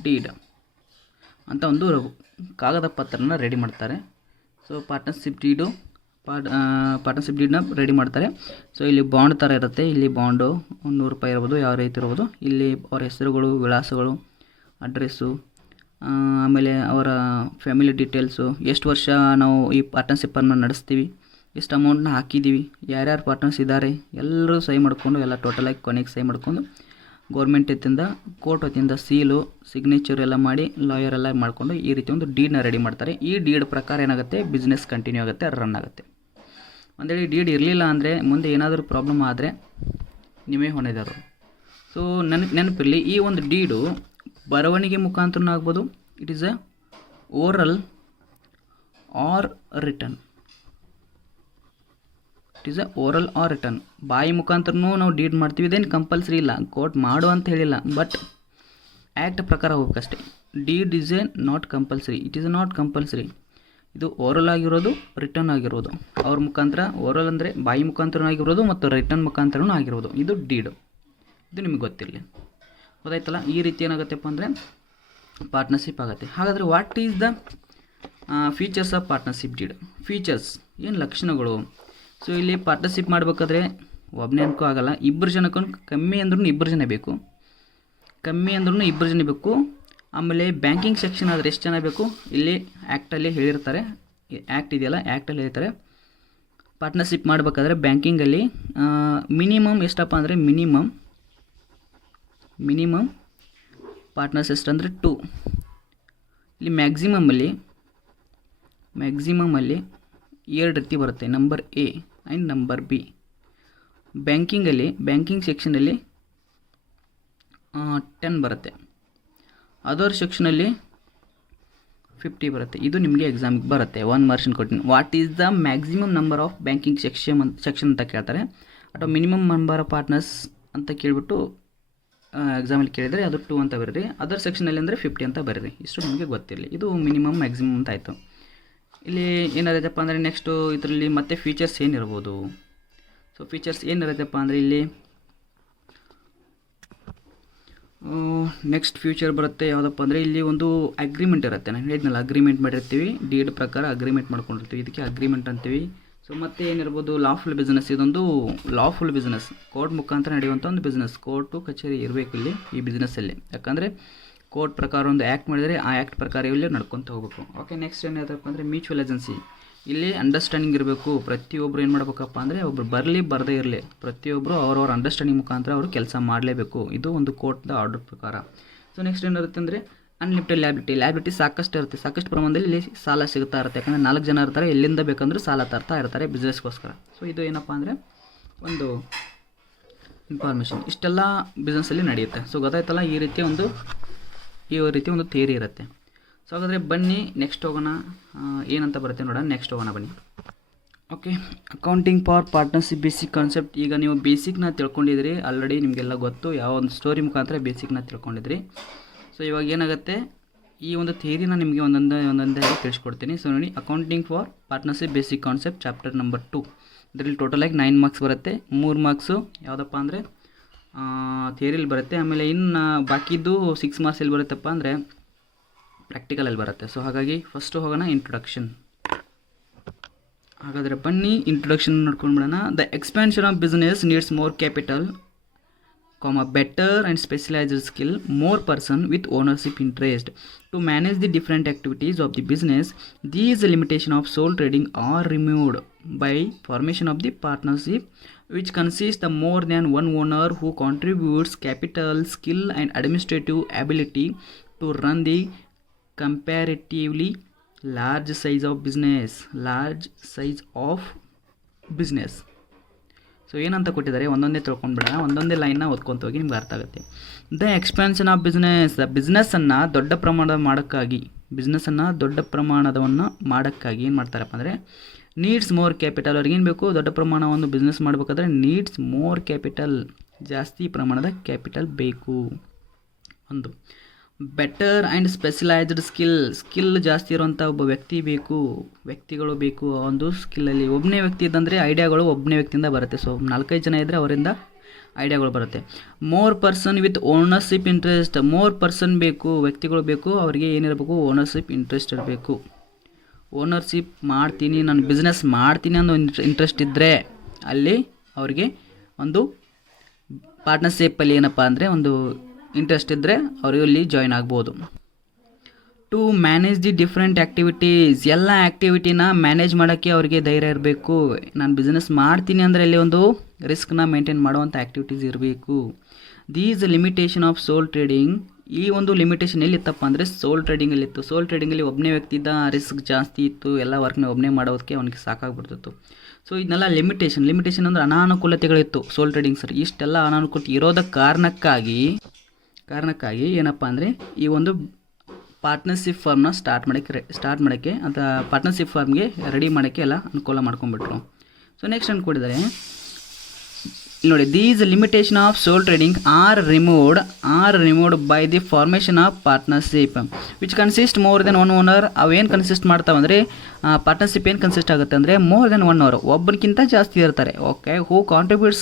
ಡೀಡ್ ಅಂತ ಒಂದು ಕಾಗದ ಪತ್ರನ ರೆಡಿ ಮಾಡ್ತಾರೆ. ಸೊ ಪಾರ್ಟ್ನರ್ಶಿಪ್ ಡೀಡ್ನ ರೆಡಿ ಮಾಡ್ತಾರೆ. ಸೊ ಇಲ್ಲಿ ಬಾಂಡ್ ಥರ ಇರುತ್ತೆ. ಇಲ್ಲಿ ಬಾಂಡು ₹100 ಇರ್ಬೋದು, ಯಾವ ರೀತಿ ಇರ್ಬೋದು. ಇಲ್ಲಿ ಅವರ ಹೆಸರುಗಳು, ವಿಳಾಸಗಳು, ಅಡ್ರೆಸ್ಸು, ಆಮೇಲೆ ಅವರ ಫ್ಯಾಮಿಲಿ ಡೀಟೇಲ್ಸು, ಎಷ್ಟು ವರ್ಷ ನಾವು ಈ ಪಾರ್ಟ್ನರ್ಶಿಪ್ಪನ್ನು ನಡೆಸ್ತೀವಿ, ಎಷ್ಟು ಅಮೌಂಟ್ನ ಹಾಕಿದ್ದೀವಿ, ಯಾರ್ಯಾರು ಪಾರ್ಟ್ನರ್ಸ್ ಇದ್ದಾರೆ, ಎಲ್ಲರೂ ಸಹಿ ಮಾಡಿಕೊಂಡು ಎಲ್ಲ ಟೋಟಲಾಗಿ ಕೊನೆಗೆ ಸಹಿ ಮಾಡಿಕೊಂಡು ಗೌರ್ಮೆಂಟ್ ವತಿಯಿಂದ ಕೋರ್ಟ್ ವತಿಯಿಂದ ಸೀಲು ಸಿಗ್ನೇಚರ್ ಎಲ್ಲ ಮಾಡಿ ಲಾಯರ್ ಎಲ್ಲ ಮಾಡಿಕೊಂಡು ಈ ರೀತಿ ಒಂದು ಡೀಡ್ನ ರೆಡಿ ಮಾಡ್ತಾರೆ. ಈ ಡೀಡ್ ಪ್ರಕಾರ ಏನಾಗುತ್ತೆ, ಬಿಸ್ನೆಸ್ ಕಂಟಿನ್ಯೂ ಆಗುತ್ತೆ, ರನ್ ಆಗುತ್ತೆ. ಒಂದೇಳಿ ಡೀಡ್ ಇರಲಿಲ್ಲ ಅಂದರೆ ಮುಂದೆ ಏನಾದರೂ ಪ್ರಾಬ್ಲಮ್ ಆದರೆ ನೀವೇ ಹೊಣೆದಾರರು. ಸೊ ನೆನಪಿರಲಿ, ಈ ಒಂದು ಡೀಡು ಬರವಣಿಗೆ ಮುಖಾಂತರನೂ ಆಗ್ಬೋದು, it is a oral or written. It is a oral or written. ಬಾಯಿ ಮುಖಾಂತರನೂ ನಾವು ಡೀಡ್ ಮಾಡ್ತೀವಿ, ಇದೇನು ಕಂಪಲ್ಸರಿ ಇಲ್ಲ, ಕೋರ್ಟ್ ಮಾಡು ಅಂತ ಹೇಳಿಲ್ಲ, ಬಟ್ ಆ್ಯಕ್ಟ್ ಪ್ರಕಾರ ಹೋಗ್ಬೇಕಷ್ಟೇ. Deed is a not compulsory, it is not compulsory. ಇದು ಓರಲ್ ಆಗಿರೋದು, ರಿಟರ್ನ್ ಆಗಿರೋದು, ಅವ್ರ ಮುಖಾಂತರ. ಓರಲ್ ಅಂದರೆ ಬಾಯಿ ಮುಖಾಂತರನೂ ಆಗಿರೋದು ಮತ್ತು ರಿಟರ್ನ್ ಮುಖಾಂತರನೂ ಆಗಿರೋದು, ಇದು ಡೀಡು. ಇದು ನಿಮಗೆ ಗೊತ್ತಿರಲಿ, ಗೊತ್ತಾಯ್ತಲ್ಲ. ಈ ರೀತಿ ಏನಾಗುತ್ತಪ್ಪ ಅಂದರೆ ಪಾರ್ಟ್ನರ್ಶಿಪ್ ಆಗುತ್ತೆ. ಹಾಗಾದರೆ what is the features of partnership deed? Features ಏನು, ಲಕ್ಷಣಗಳು? ಸೊ ಇಲ್ಲಿ ಪಾರ್ಟ್ನರ್ಶಿಪ್ ಮಾಡಬೇಕಾದ್ರೆ ಒಬ್ಬನೇ ಅನ್ಕೋ ಆಗಲ್ಲ, ಇಬ್ಬರು ಜನಕ್ಕೂ, ಕಮ್ಮಿ ಅಂದ್ರೂ ಇಬ್ಬರು ಜನ ಬೇಕು, ಬೇಕು. ಆಮೇಲೆ ಬ್ಯಾಂಕಿಂಗ್ ಸೆಕ್ಷನ್ ಆದರೆ ಎಷ್ಟು ಜನ ಬೇಕು, ಇಲ್ಲಿ ಆ್ಯಕ್ಟಲ್ಲಿ ಹೇಳಿರ್ತಾರೆ, ಆ್ಯಕ್ಟ್ ಇದೆಯಲ್ಲ, ಆ್ಯಕ್ಟಲ್ಲಿ ಹೇಳ್ತಾರೆ. ಪಾರ್ಟ್ನರ್ಶಿಪ್ ಮಾಡಬೇಕಾದ್ರೆ ಬ್ಯಾಂಕಿಂಗಲ್ಲಿ ಮಿನಿಮಮ್ ಎಷ್ಟಪ್ಪ ಅಂದರೆ, ಮಿನಿಮಮ್ ಪಾರ್ಟ್ನರ್ಸ್ ಎಷ್ಟಂದರೆ 2. ಇಲ್ಲಿ ಮ್ಯಾಕ್ಸಿಮಮ್ಮಲ್ಲಿ 2 ರೀತಿ ಬರುತ್ತೆ, number A and number B. Banking ಸೆಕ್ಷನಲ್ಲಿ 10 ಬರುತ್ತೆ, ಅದರ್ ಸೆಕ್ಷನಲ್ಲಿ 50 ಬರುತ್ತೆ. ಇದು ನಿಮಗೆ ಎಕ್ಸಾಮಿಗೆ ಬರುತ್ತೆ, 1 ಮಾರ್ಕ್ಸ್ ಕೊಟ್ಟಿನಿ. What is the maximum number of banking section ಅಂತ ಕೇಳ್ತಾರೆ, ಅಥವಾ ಮಿನಿಮಮ್ ನಂಬರ್ ಆಫ್ ಪಾರ್ಟ್ನರ್ಸ್ ಅಂತ ಕೇಳಿಬಿಟ್ಟು ಎಕ್ಸಾಮಲ್ಲಿ ಕೇಳಿದರೆ ಅದು 2 ಅಂತ ಬರೀರಿ. ಅದರ್ ಸೆಕ್ಷನಲ್ಲಿ ಅಂದರೆ 50 ಅಂತ ಬರೀರಿ. ಇಷ್ಟು ನಿಮಗೆ ಗೊತ್ತಿರಲಿ. ಇದು ಮಿನಿಮಮ್ ಮ್ಯಾಕ್ಸಿಮಮ್ ಅಂತ ಆಯಿತು. ಇಲ್ಲಿ ಏನಿರುತ್ತಪ್ಪ ಅಂದರೆ ನೆಕ್ಸ್ಟು ಇದರಲ್ಲಿ ಮತ್ತೆ ಫೀಚರ್ಸ್ ಏನಿರ್ಬೋದು. ಸೊ ಫೀಚರ್ಸ್ ಏನಿರುತ್ತಪ್ಪ ಅಂದರೆ ಇಲ್ಲಿ ನೆಕ್ಸ್ಟ್ ಫ್ಯೂಚರ್ ಬರುತ್ತೆ ಯಾವುದಪ್ಪ ಅಂದರೆ, ಇಲ್ಲಿ ಒಂದು ಅಗ್ರಿಮೆಂಟ್ ಇರುತ್ತೆ. ನಾನು ಹೇಳಿದ್ನಲ್ಲ, ಅಗ್ರಿಮೆಂಟ್ ಮಾಡಿರ್ತೀವಿ, ಡೀಡ್ ಪ್ರಕಾರ ಅಗ್ರಿಮೆಂಟ್ ಮಾಡ್ಕೊಂಡಿರ್ತೀವಿ, ಇದಕ್ಕೆ ಅಗ್ರಿಮೆಂಟ್ ಅಂತೀವಿ. ಸೊ ಮತ್ತೆ ಏನಿರ್ಬೋದು, ಲಾಫುಲ್ ಬಿಸ್ನೆಸ್. ಇದೊಂದು ಲಾಫುಲ್ ಬಿಸ್ನೆಸ್, ಕೋರ್ಟ್ ಮುಖಾಂತರ ನಡೆಯುವಂಥ ಒಂದು ಬಿಸ್ನೆಸ್. ಕೋರ್ಟು ಕಚೇರಿ ಇರಬೇಕು ಇಲ್ಲಿ ಈ ಬಿಸ್ನೆಸ್ಸಲ್ಲಿ, ಯಾಕಂದರೆ ಕೋರ್ಟ್ ಪ್ರಕಾರ ಒಂದು ಆ್ಯಕ್ಟ್ ಮಾಡಿದರೆ ಆ ಆ್ಯಕ್ಟ್ ಪ್ರಕಾರ ಇಲ್ಲಿ ನಡ್ಕೊತ ಹೋಗಬೇಕು. ಓಕೆ, ನೆಕ್ಸ್ಟ್ ಏನಾದಪ್ಪ ಅಂದರೆ ಮ್ಯೂಚುವಲ್ ಏಜೆನ್ಸಿ. ಇಲ್ಲಿ ಅಂಡರ್ಸ್ಟ್ಯಾಂಡಿಂಗ್ ಇರಬೇಕು. ಪ್ರತಿಯೊಬ್ಬರು ಏನು ಮಾಡಬೇಕಪ್ಪ ಅಂದರೆ, ಒಬ್ಬರು ಬರದೇ ಇರಲಿ, ಪ್ರತಿಯೊಬ್ಬರು ಅವ್ರವ್ರ ಅಂಡರ್ಸ್ಟ್ಯಾಂಡಿಂಗ್ ಮುಖಾಂತರ ಅವರು ಕೆಲಸ ಮಾಡಲೇಬೇಕು. ಇದು ಒಂದು ಕೋರ್ಟ್ದ ಆರ್ಡರ್ ಪ್ರಕಾರ. ಸೊ ನೆಕ್ಸ್ಟ್ ಏನಿರುತ್ತೆ ಅಂದರೆ ಅನ್ಲಿಮಿಟೆಡ್ ಲ್ಯಾಬಿಲಿಟಿ ಸಾಕಷ್ಟು ಇರುತ್ತೆ, ಸಾಕಷ್ಟು ಪ್ರಮಾಣದಲ್ಲಿ ಇಲ್ಲಿ ಸಾಲ ಸಿಗ್ತಾ ಇರುತ್ತೆ. ಯಾಕಂದರೆ 4 ಜನ ಇರ್ತಾರೆ, ಎಲ್ಲಿಂದ ಬೇಕಂದ್ರೆ ಸಾಲ ತರ್ತಾ ಇರ್ತಾರೆ ಬಿಸ್ನೆಸ್ಗೋಸ್ಕರ. ಸೊ ಇದು ಏನಪ್ಪ ಅಂದರೆ ಒಂದು ಇನ್ಫಾರ್ಮೇಷನ್. ಇಷ್ಟೆಲ್ಲ ಬಿಸ್ನೆಸ್ಸಲ್ಲಿ ನಡೆಯುತ್ತೆ. ಸೊ ಗೊತ್ತಾಯ್ತಲ್ಲ, ಈ ರೀತಿ ಒಂದು ಥಿಯರಿ ಇರುತ್ತೆ. ಸೊ ಹಾಗಾದರೆ ಬನ್ನಿ ನೆಕ್ಸ್ಟ್ ಹೋಗೋಣ, ಏನಂತ ಬರುತ್ತೆ ನೋಡೋಣ. ನೆಕ್ಸ್ಟ್ ಹೋಗೋಣ ಬನ್ನಿ. Okay, accounting for partnership basic concept. ಈಗ ನೀವು ಬೇಸಿಕ್ನ ತಿಳ್ಕೊಂಡಿದ್ರಿ ಆಲ್ರೆಡಿ, ನಿಮಗೆಲ್ಲ ಗೊತ್ತು. ಯಾವ ಒಂದು ಸ್ಟೋರಿ ಮುಖಾಂತರ ಬೇಸಿಕ್ನ ತಿಳ್ಕೊಂಡಿದ್ರಿ. ಸೊ ಇವಾಗ ಏನಾಗುತ್ತೆ, ಈ ಒಂದು ಥಿಯರಿನ ನಿಮಗೆ ಒಂದೊಂದೇ ತಿಳಿಸ್ಕೊಡ್ತೀನಿ. ಸೊ ನೋಡಿ, accounting for partnership basic concept chapter number 2. ಇದರಲ್ಲಿ ಟೋಟಲಾಗಿ 9 ಮಾರ್ಕ್ಸ್ ಬರುತ್ತೆ. 3 ಮಾರ್ಕ್ಸು ಯಾವುದಪ್ಪ ಅಂದರೆ ಥಿಯರಿಲಿ ಬರುತ್ತೆ. ಆಮೇಲೆ ಇನ್ನು ಬಾಕಿದ್ದು 6 ಮಾರ್ಕ್ಸ್ ಎಲ್ಲಿ ಬರುತ್ತಪ್ಪ ಅಂದರೆ ಪ್ರಾಕ್ಟಿಕಲಲ್ಲಿ ಬರುತ್ತೆ. ಸೊ ಹಾಗಾಗಿ ಫಸ್ಟು ಹೋಗೋಣ ಇಂಟ್ರೊಡಕ್ಷನ್. ಹಾಗಾದರೆ ಬನ್ನಿ ಇಂಟ್ರೊಡಕ್ಷನ್ ನೋಡ್ಕೊಂಡು ಬಿಡೋಣ. The expansion of business needs more capital better and specialized skill, more person with ownership interest to manage the different activities of the business. These limitation of sole trading are removed by formation of the partnership, which consists of more than one owner who contributes capital, skill and administrative ability to run the comparatively large size of business. So ಏನಂತ ಕೊಟ್ಟಿದ್ದಾರೆ ಒಂದೊಂದೇ ತಿಳ್ಕೊಂಡ್ಬಿಡೋಣ, ಒಂದೊಂದೇ ಲೈನ್ನ ಓದ್ಕೊಂತ ಹೋಗಿ ನಿಮ್ಗೆ ಅರ್ಥ ಆಗುತ್ತೆ. The expansion of ಬಿಸ್ನೆಸ್ಸನ್ನು ದೊಡ್ಡ ಪ್ರಮಾಣದ ಮಾಡೋಕ್ಕಾಗಿ ಏನು ಮಾಡ್ತಾರಪ್ಪ ಅಂದರೆ ನೀಡ್ಸ್ ಮೋರ್ ಕ್ಯಾಪಿಟಲ್. ಅವ್ರಿಗೆ ಏನು ಬೇಕು, ದೊಡ್ಡ ಪ್ರಮಾಣ ಒಂದು ಬಿಸ್ನೆಸ್ ಮಾಡಬೇಕಾದ್ರೆ ನೀಡ್ಸ್ ಮೋರ್ ಕ್ಯಾಪಿಟಲ್, ಜಾಸ್ತಿ ಪ್ರಮಾಣದ ಕ್ಯಾಪಿಟಲ್ ಬೇಕು. ಒಂದು ಬೆಟರ್ ಆ್ಯಂಡ್ ಸ್ಪೆಷಲೈಸ್ಡ್ ಸ್ಕಿಲ್ ಜಾಸ್ತಿ ಇರುವಂಥ ಒಬ್ಬ ವ್ಯಕ್ತಿಗಳು ಬೇಕು. ಒಂದು ಸ್ಕಿಲ್ಲಲ್ಲಿ ಒಬ್ಬನೇ ವ್ಯಕ್ತಿ ಇದ್ದಂದರೆ ಐಡಿಯಾಗಳು ಒಬ್ಬನೇ ವ್ಯಕ್ತಿಯಿಂದ ಬರುತ್ತೆ. ಸೊ 4-5 ಜನ ಇದ್ದರೆ ಅವರಿಂದ ಐಡಿಯಾಗಳು ಬರುತ್ತೆ. More person with ownership interest, more person ಬೇಕು, ವ್ಯಕ್ತಿಗಳು ಬೇಕು, ಅವರಿಗೆ ಏನಿರಬೇಕು, ಓನರ್ಶಿಪ್ ಇಂಟ್ರೆಸ್ಟ್ ಇರಬೇಕು. ಓನರ್ಶಿಪ್ ಮಾಡ್ತೀನಿ, ನಾನು ಬಿಸ್ನೆಸ್ ಮಾಡ್ತೀನಿ ಅನ್ನೋ ಇಂಟ್ರೆಸ್ಟ್ ಇದ್ದರೆ ಅಲ್ಲಿ ಅವರಿಗೆ ಒಂದು ಪಾರ್ಟ್ನರ್ಶಿಪ್ಪಲ್ಲಿ ಏನಪ್ಪ ಅಂದರೆ ಒಂದು ಇಂಟ್ರೆಸ್ಟ್ ಇದ್ದರೆ ಅವರು ಇಲ್ಲಿ ಜಾಯ್ನ್ ಆಗ್ಬೋದು. To manage the different activities, ಎಲ್ಲ ಆ್ಯಕ್ಟಿವಿಟಿನ ಮ್ಯಾನೇಜ್ ಮಾಡೋಕ್ಕೆ ಅವರಿಗೆ ಧೈರ್ಯ ಇರಬೇಕು. ನಾನು ಬಿಸ್ನೆಸ್ ಮಾಡ್ತೀನಿ ಅಂದರೆ ಇಲ್ಲಿ ಒಂದು ರಿಸ್ಕ್ನ ಮೇಂಟೈನ್ ಮಾಡುವಂಥ ಆ್ಯಕ್ಟಿವಿಟೀಸ್ ಇರಬೇಕು. These limitation of sole trading, ಈ ಒಂದು ಲಿಮಿಟೇಷನ್ ಎಲ್ಲಿತ್ತಪ್ಪ ಅಂದರೆ ಸೋಲ್ ಟ್ರೇಡಿಂಗಲ್ಲಿತ್ತು. ಸೋಲ್ ಟ್ರೇಡಿಂಗಲ್ಲಿ ಒಬ್ಬನೇ ವ್ಯಕ್ತಿ ಇದ್ದ, ರಿಸ್ಕ್ ಜಾಸ್ತಿ ಇತ್ತು, ಎಲ್ಲ ವರ್ಕ್ನ ಒಬ್ಬನೇ ಮಾಡೋದಕ್ಕೆ ಅವನಿಗೆ ಸಾಕಾಗ್ಬಿಡ್ತಿತ್ತು. ಸೊ ಇದನ್ನೆಲ್ಲ ಲಿಮಿಟೇಷನ್ ಅಂದರೆ ಅನಾನುಕೂಲತೆಗಳಿತ್ತು ಸೋಲ್ ಟ್ರೇಡಿಂಗ್ ಸರ್. ಇಷ್ಟೆಲ್ಲ ಅನಾನುಕೂಲತೆ ಇರೋದ ಕಾರಣಕ್ಕಾಗಿ ಏನಪ್ಪ ಅಂದರೆ ಈ ಒಂದು ಪಾರ್ಟ್ನರ್ಶಿಪ್ ಫಾರ್ಮ್ನ ಸ್ಟಾರ್ಟ್ ಮಾಡೋಕ್ಕೆ ಅಂತ ಪಾರ್ಟ್ನರ್ಶಿಪ್ ಫಾರ್ಮ್ಗೆ ರೆಡಿ ಮಾಡೋಕ್ಕೆ ಎಲ್ಲ ಅನುಕೂಲ ಮಾಡ್ಕೊಂಡ್ಬಿಟ್ರು. ಸೊ ನೆಕ್ಸ್ಟ್ ಅಂದ್ಕೊಂಡಿದ್ದಾರೆ ನೋಡಿ, these limitation of sole trading are removed by the formation of partnership which consist more than one owner. ಅವೇನು ಕನ್ಸಿಸ್ಟ್ ಮಾಡ್ತಾವೆ ಅಂದರೆ ಪಾರ್ಟ್ನರ್ಶಿಪ್ ಏನು ಕನ್ಸಿಸ್ಟ್ ಆಗುತ್ತೆ ಅಂದರೆ ಮೋರ್ ದೆನ್ ಒನ್ ಓನರ್, ಒಬ್ಬನಿಗಿಂತ ಜಾಸ್ತಿ ಇರ್ತಾರೆ. ಓಕೆ, ಹೂ ಕಾಂಟ್ರಿಬ್ಯೂಟ್ಸ್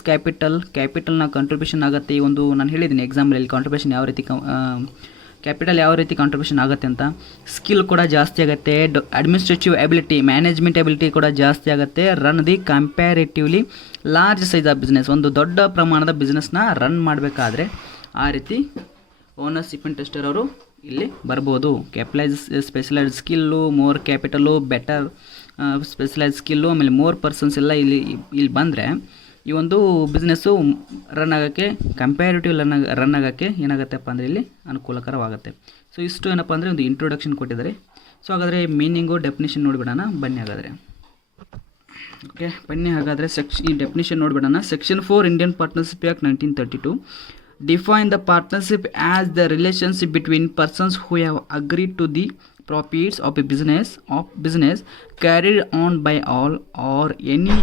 ಕ್ಯಾಪಿಟಲ್ನ ಕಾಂಟ್ರಿಬ್ಯೂಷನ್ ಆಗುತ್ತೆ. ಈ ಒಂದು ನಾನು ಹೇಳಿದ್ದೀನಿ ಎಕ್ಸಾಂಪಲಲ್ಲಿ ಕಾಂಟ್ರಿಬ್ಯೂಷನ್ ಕ್ಯಾಪಿಟಲ್ ಯಾವ ರೀತಿ ಕಾಂಟ್ರಿಬ್ಯೂಷನ್ ಆಗುತ್ತೆ ಅಂತ. ಸ್ಕಿಲ್ ಕೂಡ ಜಾಸ್ತಿ ಆಗುತ್ತೆ, ಅಡ್ಮಿನಿಸ್ಟ್ರೇಟಿವ್ ಎಬಿಲಿಟಿ, ಮ್ಯಾನೇಜ್ಮೆಂಟ್ ಎಬಿಲಿಟಿ ಕೂಡ ಜಾಸ್ತಿ ಆಗುತ್ತೆ. Run the comparatively large size of business, ಒಂದು ದೊಡ್ಡ ಪ್ರಮಾಣದ ಬಿಸ್ನೆಸ್ನ ರನ್ ಮಾಡಬೇಕಾದ್ರೆ ಆ ರೀತಿ ಓನರ್ಶಿಪ್ ಇಂಟ್ರೆಸ್ಟರ್ ಅವರು ಇಲ್ಲಿ ಬರ್ಬೋದು. Specialised skill, more capital, better specialised skill, ಆಮೇಲೆ ಮೋರ್ ಪರ್ಸನ್ಸ್ ಎಲ್ಲ ಇಲ್ಲಿ ಬಂದರೆ ಈ ಒಂದು ಬಿಸ್ನೆಸ್ಸು ರನ್ ಆಗೋಕ್ಕೆ ಕಂಪ್ಯಾರಿಟಿವ್ ರನ್ ಆಗೋಕ್ಕೆ ಏನಾಗುತ್ತೆಪ್ಪ ಅಂದರೆ ಇಲ್ಲಿ ಅನುಕೂಲಕರವಾಗುತ್ತೆ. ಸೊ ಇಷ್ಟು ಏನಪ್ಪ ಅಂದರೆ ಒಂದು ಇಂಟ್ರೊಡಕ್ಷನ್ ಕೊಟ್ಟಿದ್ದಾರೆ. ಸೊ ಹಾಗಾದರೆ ಮೀನಿಂಗು ಡೆಫಿನಿಷನ್ ನೋಡಿಬಿಡೋಣ ಬನ್ನಿ. ಹಾಗಾದರೆ ಈ ಡೆಫಿನಿಷನ್ ನೋಡಿಬಿಡೋಣ. Section 4 Indian partnership act 1932 define the partnership as the relationship between persons who have agreed to the profits of a business carried on by all or any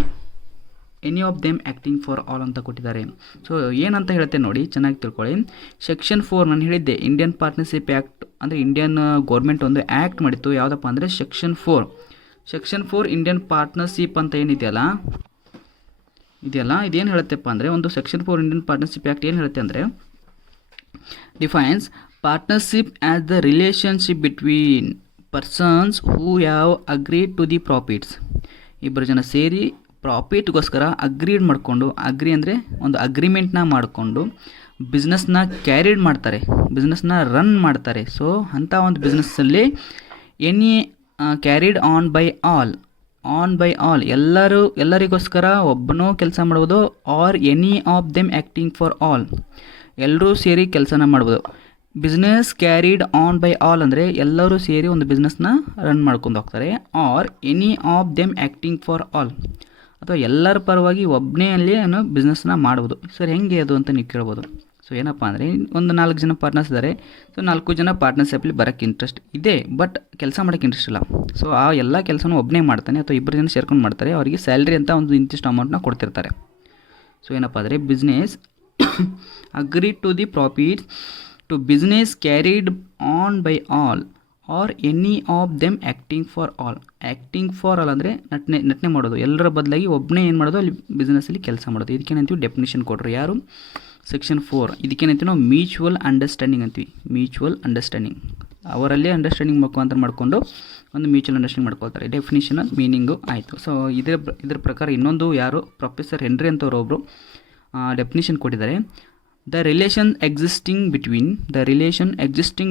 of them acting for all ಅಂತ ಕೊಟ್ಟಿದ್ದಾರೆ. So ಏನಂತ ಹೇಳುತ್ತೆ ನೋಡಿ, ಚೆನ್ನಾಗಿ ತಿಳ್ಕೊಳ್ಳಿ. Section 4 ನಾನು ಹೇಳಿದ್ದೆ, Indian partnership act ಅಂದರೆ ಇಂಡಿಯನ್ ಗೌರ್ಮೆಂಟ್ ಒಂದು ಆ್ಯಕ್ಟ್ ಮಾಡಿತ್ತು. ಯಾವುದಪ್ಪ ಅಂದರೆ ಸೆಕ್ಷನ್ 4 ಇಂಡಿಯನ್ ಪಾರ್ಟ್ನರ್ಶಿಪ್ ಅಂತ ಏನಿದೆಯಲ್ಲ ಇದೇನು ಹೇಳುತ್ತಪ್ಪ ಅಂದರೆ ಒಂದು ಸೆಕ್ಷನ್ 4 ಇಂಡಿಯನ್ ಪಾರ್ಟ್ನರ್ಶಿಪ್ ಆ್ಯಕ್ಟ್ ಏನು ಹೇಳುತ್ತೆ ಅಂದರೆ defines partnership as the relationship between persons who have agreed to the profits. ಇಬ್ಬರು ಜನ ಸೇರಿ ಪ್ರಾಫಿಟ್ಗೋಸ್ಕರ ಅಗ್ರಿ ಅಂದರೆ ಒಂದು ಅಗ್ರಿಮೆಂಟ್ನ ಮಾಡಿಕೊಂಡು ಬಿಸ್ನೆಸ್ನ ಕ್ಯಾರಿಡ್ ಮಾಡ್ತಾರೆ, ಬಿಸ್ನೆಸ್ನ ರನ್ ಮಾಡ್ತಾರೆ. ಸೊ ಅಂಥ ಒಂದು ಬಿಸ್ನೆಸ್ಸಲ್ಲಿ ಕ್ಯಾರಿಡ್ ಆನ್ ಬೈ ಆಲ್ ಎಲ್ಲರಿಗೋಸ್ಕರ ಒಬ್ಬನೂ ಕೆಲಸ ಮಾಡ್ಬೋದು, R any of them acting for all, ಎಲ್ಲರೂ ಸೇರಿ ಕೆಲಸನ ಮಾಡ್ಬೋದು. Business carried on by all ಅಂದರೆ ಎಲ್ಲರೂ ಸೇರಿ ಒಂದು ಬಿಸ್ನೆಸ್ನ ರನ್ ಮಾಡ್ಕೊಂಡು ಹೋಗ್ತಾರೆ. R any of them acting for all, ಅಥವಾ ಎಲ್ಲರ ಪರವಾಗಿ ಒಬ್ಬನೇ ಅಲ್ಲಿ ಬಿಸ್ನೆಸ್ನ ಮಾಡ್ಬೋದು. ಸರ್ ಹೆಂಗೆ ಅದು ಅಂತ ನೀವು ಕೇಳ್ಬೋದು. ಸೊ ಏನಪ್ಪ ಅಂದರೆ ಒಂದು 4 ಜನ ಪಾರ್ಟ್ನರ್ಸ್ ಇದ್ದಾರೆ. ಸೊ 4 ಜನ ಪಾರ್ಟ್ನರ್ಶಿಪ್ಪಲ್ಲಿ ಬರೋಕ್ಕೆ ಇಂಟ್ರೆಸ್ಟ್ ಇದೆ, ಬಟ್ ಕೆಲಸ ಮಾಡೋಕ್ಕೆ ಇಂಟ್ರೆಸ್ಟ್ ಇಲ್ಲ. ಸೊ ಆ ಎಲ್ಲ ಕೆಲಸನೂ ಒಬ್ಬನೇ ಮಾಡ್ತಾನೆ ಅಥವಾ 2 ಜನ ಸೇರ್ಕೊಂಡು ಮಾಡ್ತಾರೆ. ಅವರಿಗೆ ಸ್ಯಾಲ್ರಿ ಅಂತ ಒಂದು ಇಂತಿಷ್ಟು ಅಮೌಂಟ್ನ ಕೊಡ್ತಿರ್ತಾರೆ. ಸೊ ಏನಪ್ಪ ಅಂದರೆ business agree to the profits to business carried on by all or any of them acting for all ಅಂದರೆ ನಟನೆ ಮಾಡೋದು, ಎಲ್ಲರ ಬದಲಾಗಿ ಒಬ್ಬನೇ ಏನು ಮಾಡೋದು ಅಲ್ಲಿ ಬಿಸ್ನೆಸ್ಸಲ್ಲಿ ಕೆಲಸ ಮಾಡೋದು. ಇದಕ್ಕೇನಂತೀವಿ ಡೆಫಿನಿಷನ್ ಕೊಟ್ಟರು ಯಾರು, ಸೆಕ್ಷನ್ 4. ಇದಕ್ಕೇನಂತೀವಿ ನಾವು ಮ್ಯೂಚುವಲ್ ಅಂಡರ್ಸ್ಟ್ಯಾಂಡಿಂಗ್ ಅಂತೀವಿ. ಮ್ಯೂಚುವಲ್ ಅಂಡರ್ಸ್ಟ್ಯಾಂಡಿಂಗ್ ಅವರಲ್ಲೇ ಅಂಡರ್ಸ್ಟ್ಯಾಂಡಿಂಗ್ ಮಾಡ್ಕೊಂಡು ಒಂದು ಮ್ಯೂಚುವಲ್ ಅಂಡರ್ಸ್ಟ್ಯಾಂಡಿಂಗ್ ಮಾಡ್ಕೊಳ್ತಾರೆ. ಡೆಫಿನಿಷನ್ ಮೀನಿಂಗು ಆಯಿತು. ಸೊ ಇದರ ಪ್ರಕಾರ ಇನ್ನೊಂದು ಯಾರು ಪ್ರೊಫೆಸರ್ ಹೆನ್ರಿ ಅಂತವ್ರು ಒಬ್ಬರು ಡೆಫಿನಿಷನ್ ಕೊಟ್ಟಿದ್ದಾರೆ. The relation existing